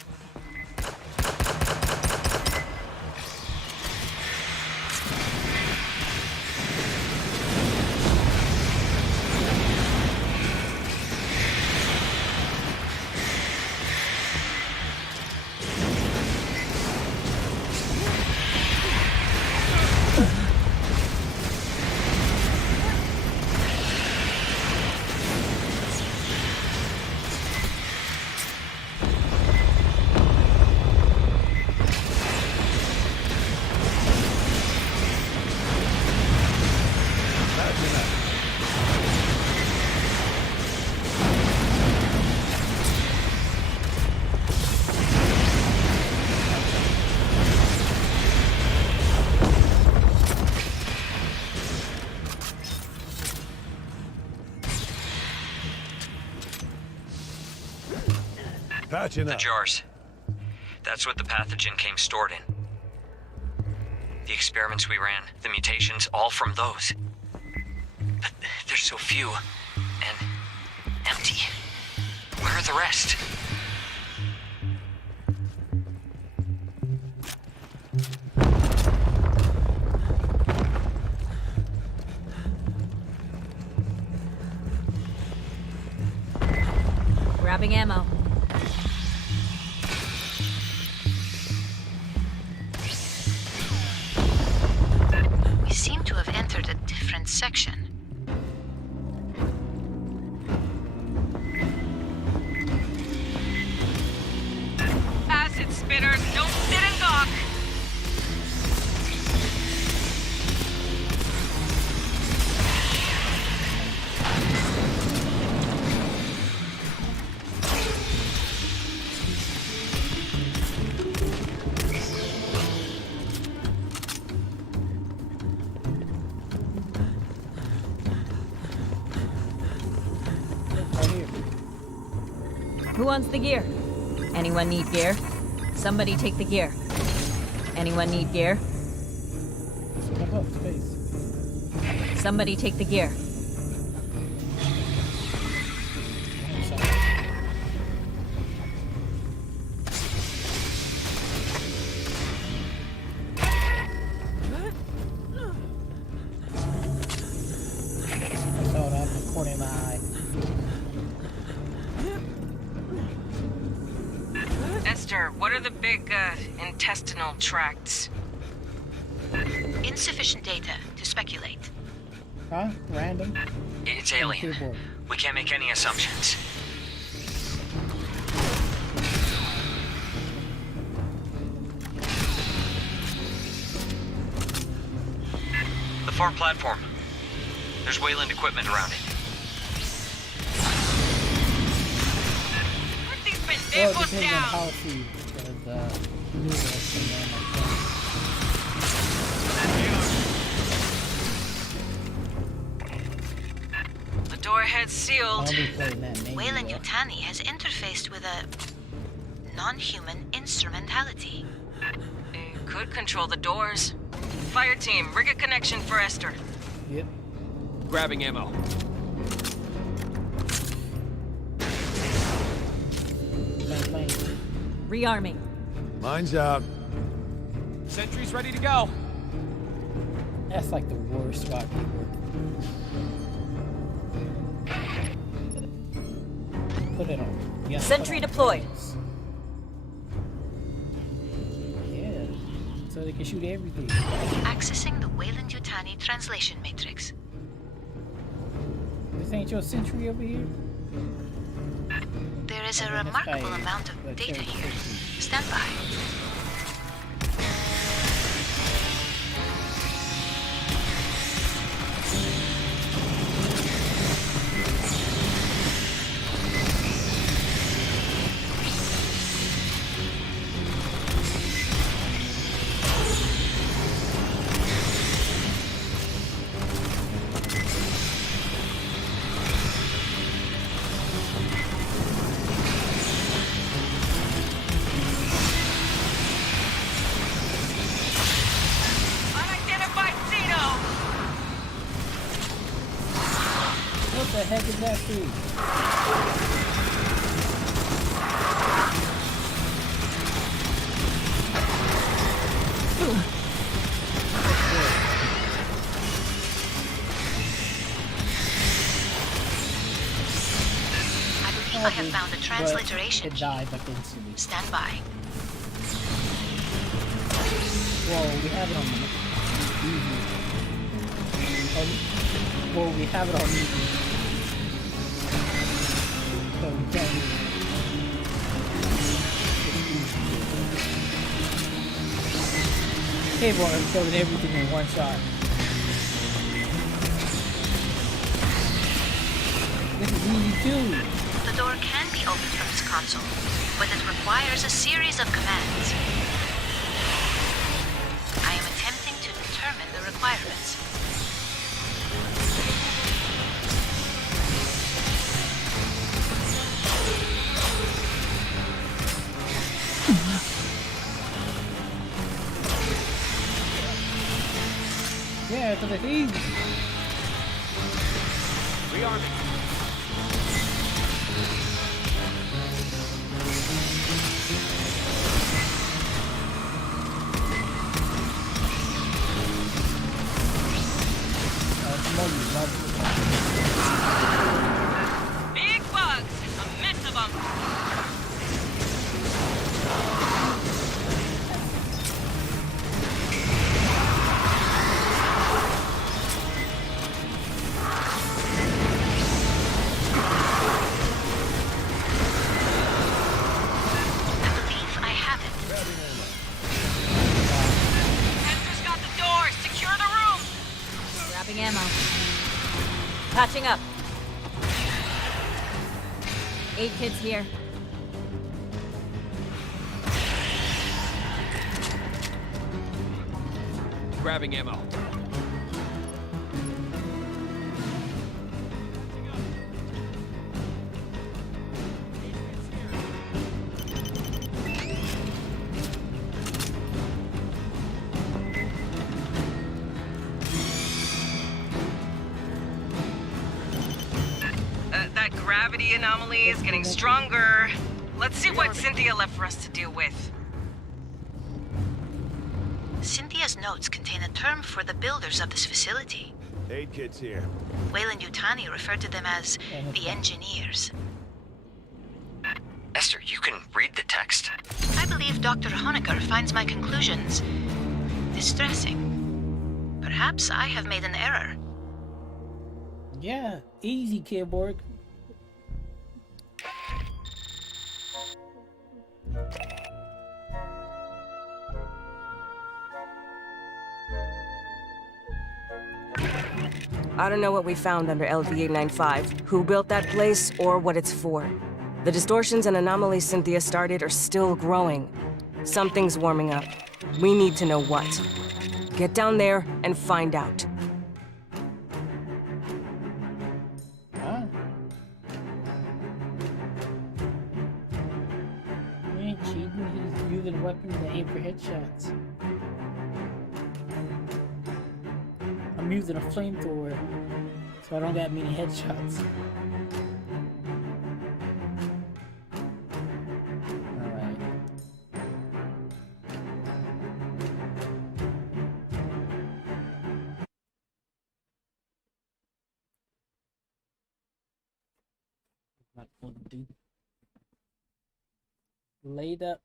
Patching The up. jars. That's what the pathogen came stored in. The experiments we ran, the mutations, all from those. But there's so few, and empty. Where are the rest? Grabbing ammo. We seem to have entered a different section. Acid spitters, don't sit and gawk! Who wants the gear? Anyone need gear? Somebody take the gear. Anyone need gear? Step up, space. Somebody take the gear. I saw that in the corner of my eye. Esther, what are the big, intestinal tracts? Insufficient data to speculate. Huh? Random? It's alien. Keyboard. We can't make any assumptions. The far platform. There's Wayland equipment around it. Put these Well, it pendejos depends on down! how she maneuver and then like that. The door head's sealed. I'll be playing that name. Wayland Yutani has interfaced with a non-human instrumentality. It could control the doors. Fire team, rig a connection for Esther. Yep. Grabbing ammo. Bang, bang. Rearming. Mine's out. Sentry's ready to go. That's like the worst SWAT keyboard. Put it on. Yes, Sentry put it on. deployed. Yeah. So they can shoot everything. Accessing the Wayland Yutani translation matrix. This ain't your Sentry over here? There is a I mean, this remarkable guy- amount of the data Cherry here. Sentry. Stand by. heck is that thing? I have found a transliteration. It died like instantly. Stand by. Well, we have it on easy. Well, we have it on easy. So we can't use it. Hey boy, I'm killing everything in one shot. This is easy too. The door can be opened from this console, but it requires a series of commands. I am attempting to determine the requirements. Yeah, it's like easy. Rearming. Big bugs! A mess of them! Hester's got the door. Secure the room. Grabbing ammo. Patching up. 8 kids here. Grabbing ammo. That gravity anomaly is getting stronger. Let's see what Cynthia left for us to deal with. Cynthia's notes contain a term for the builders of this facility. 8 kids here. Weyland-Yutani referred to them as the engineers. Esther, you can read the text? I believe Dr. Honecker finds my conclusions distressing. Perhaps I have made an error. Yeah, easy, keyboard. I don't know what we found under LV-895, who built that place, or what it's for. The distortions and anomalies Cynthia started are still growing. Something's warming up. We need to know what. Get down there and find out. Huh? He ain't cheating, he's using weapons that aim for headshots. I'm using a flamethrower, so I don't got many headshots. Alright. Not gonna do. Laid up.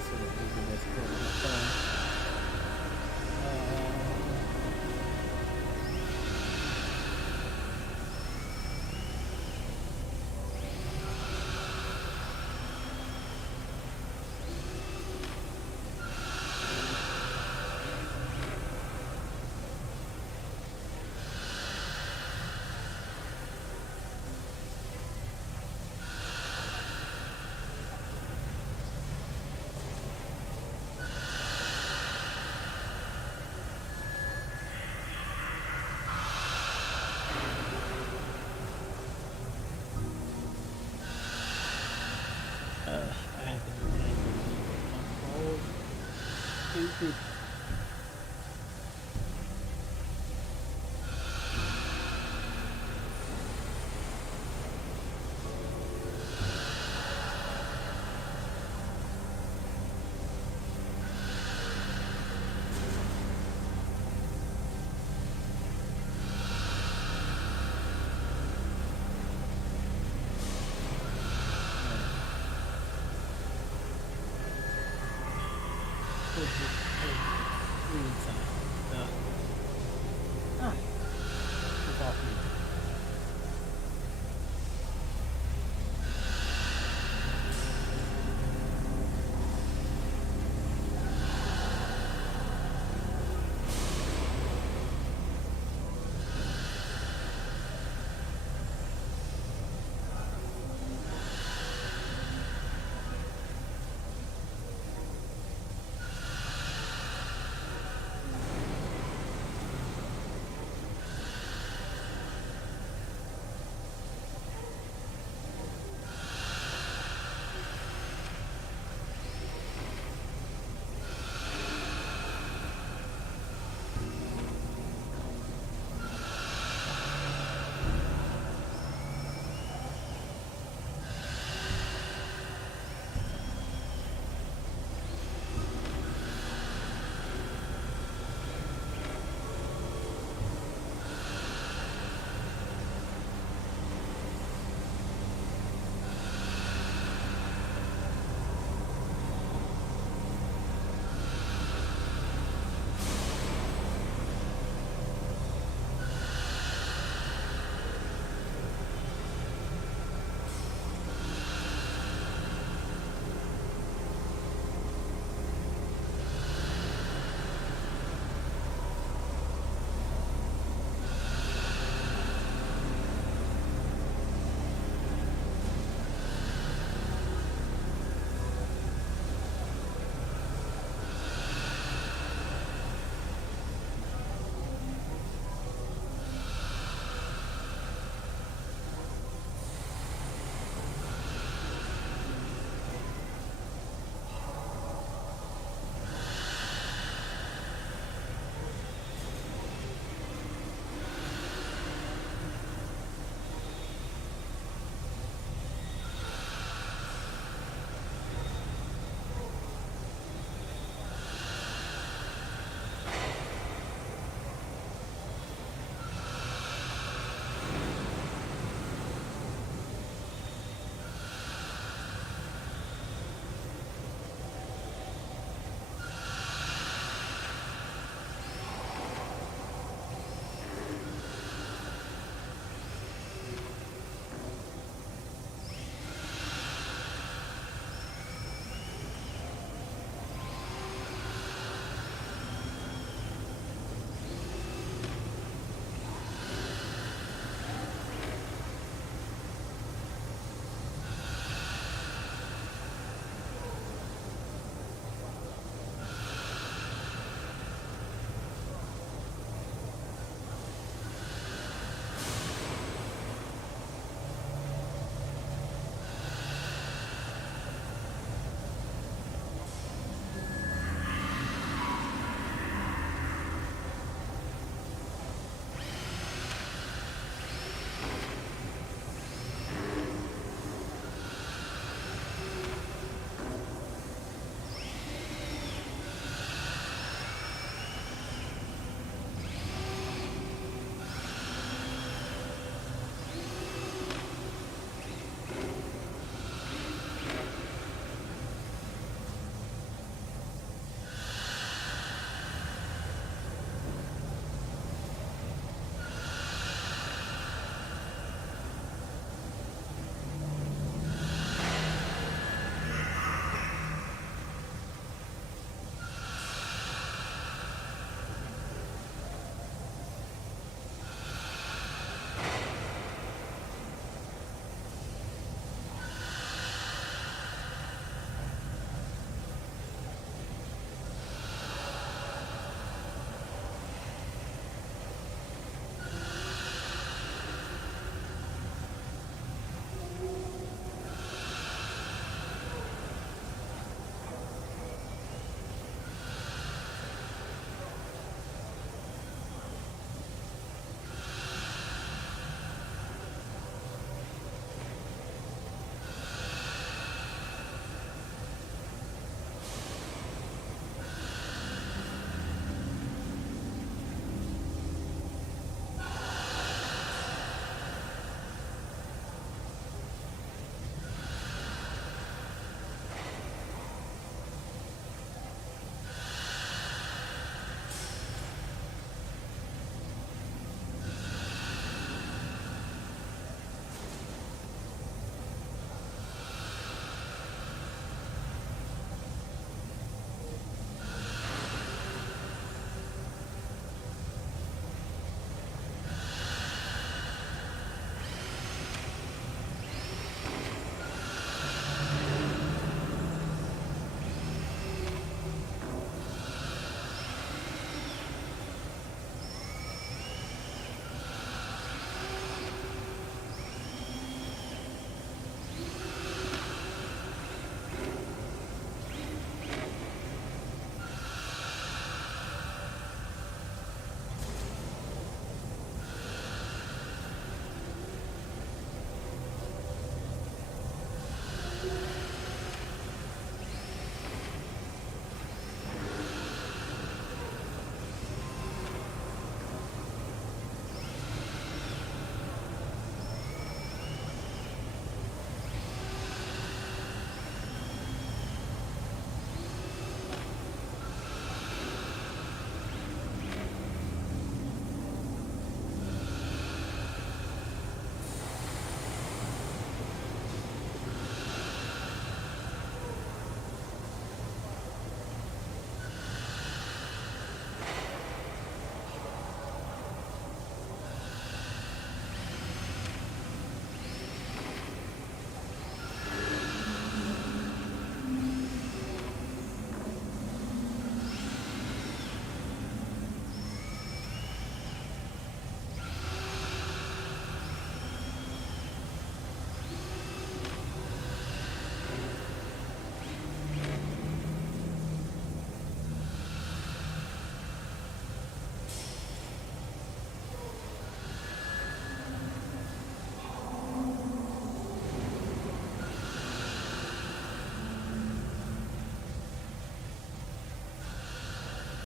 That's what movie that's called. Stupid. Inside.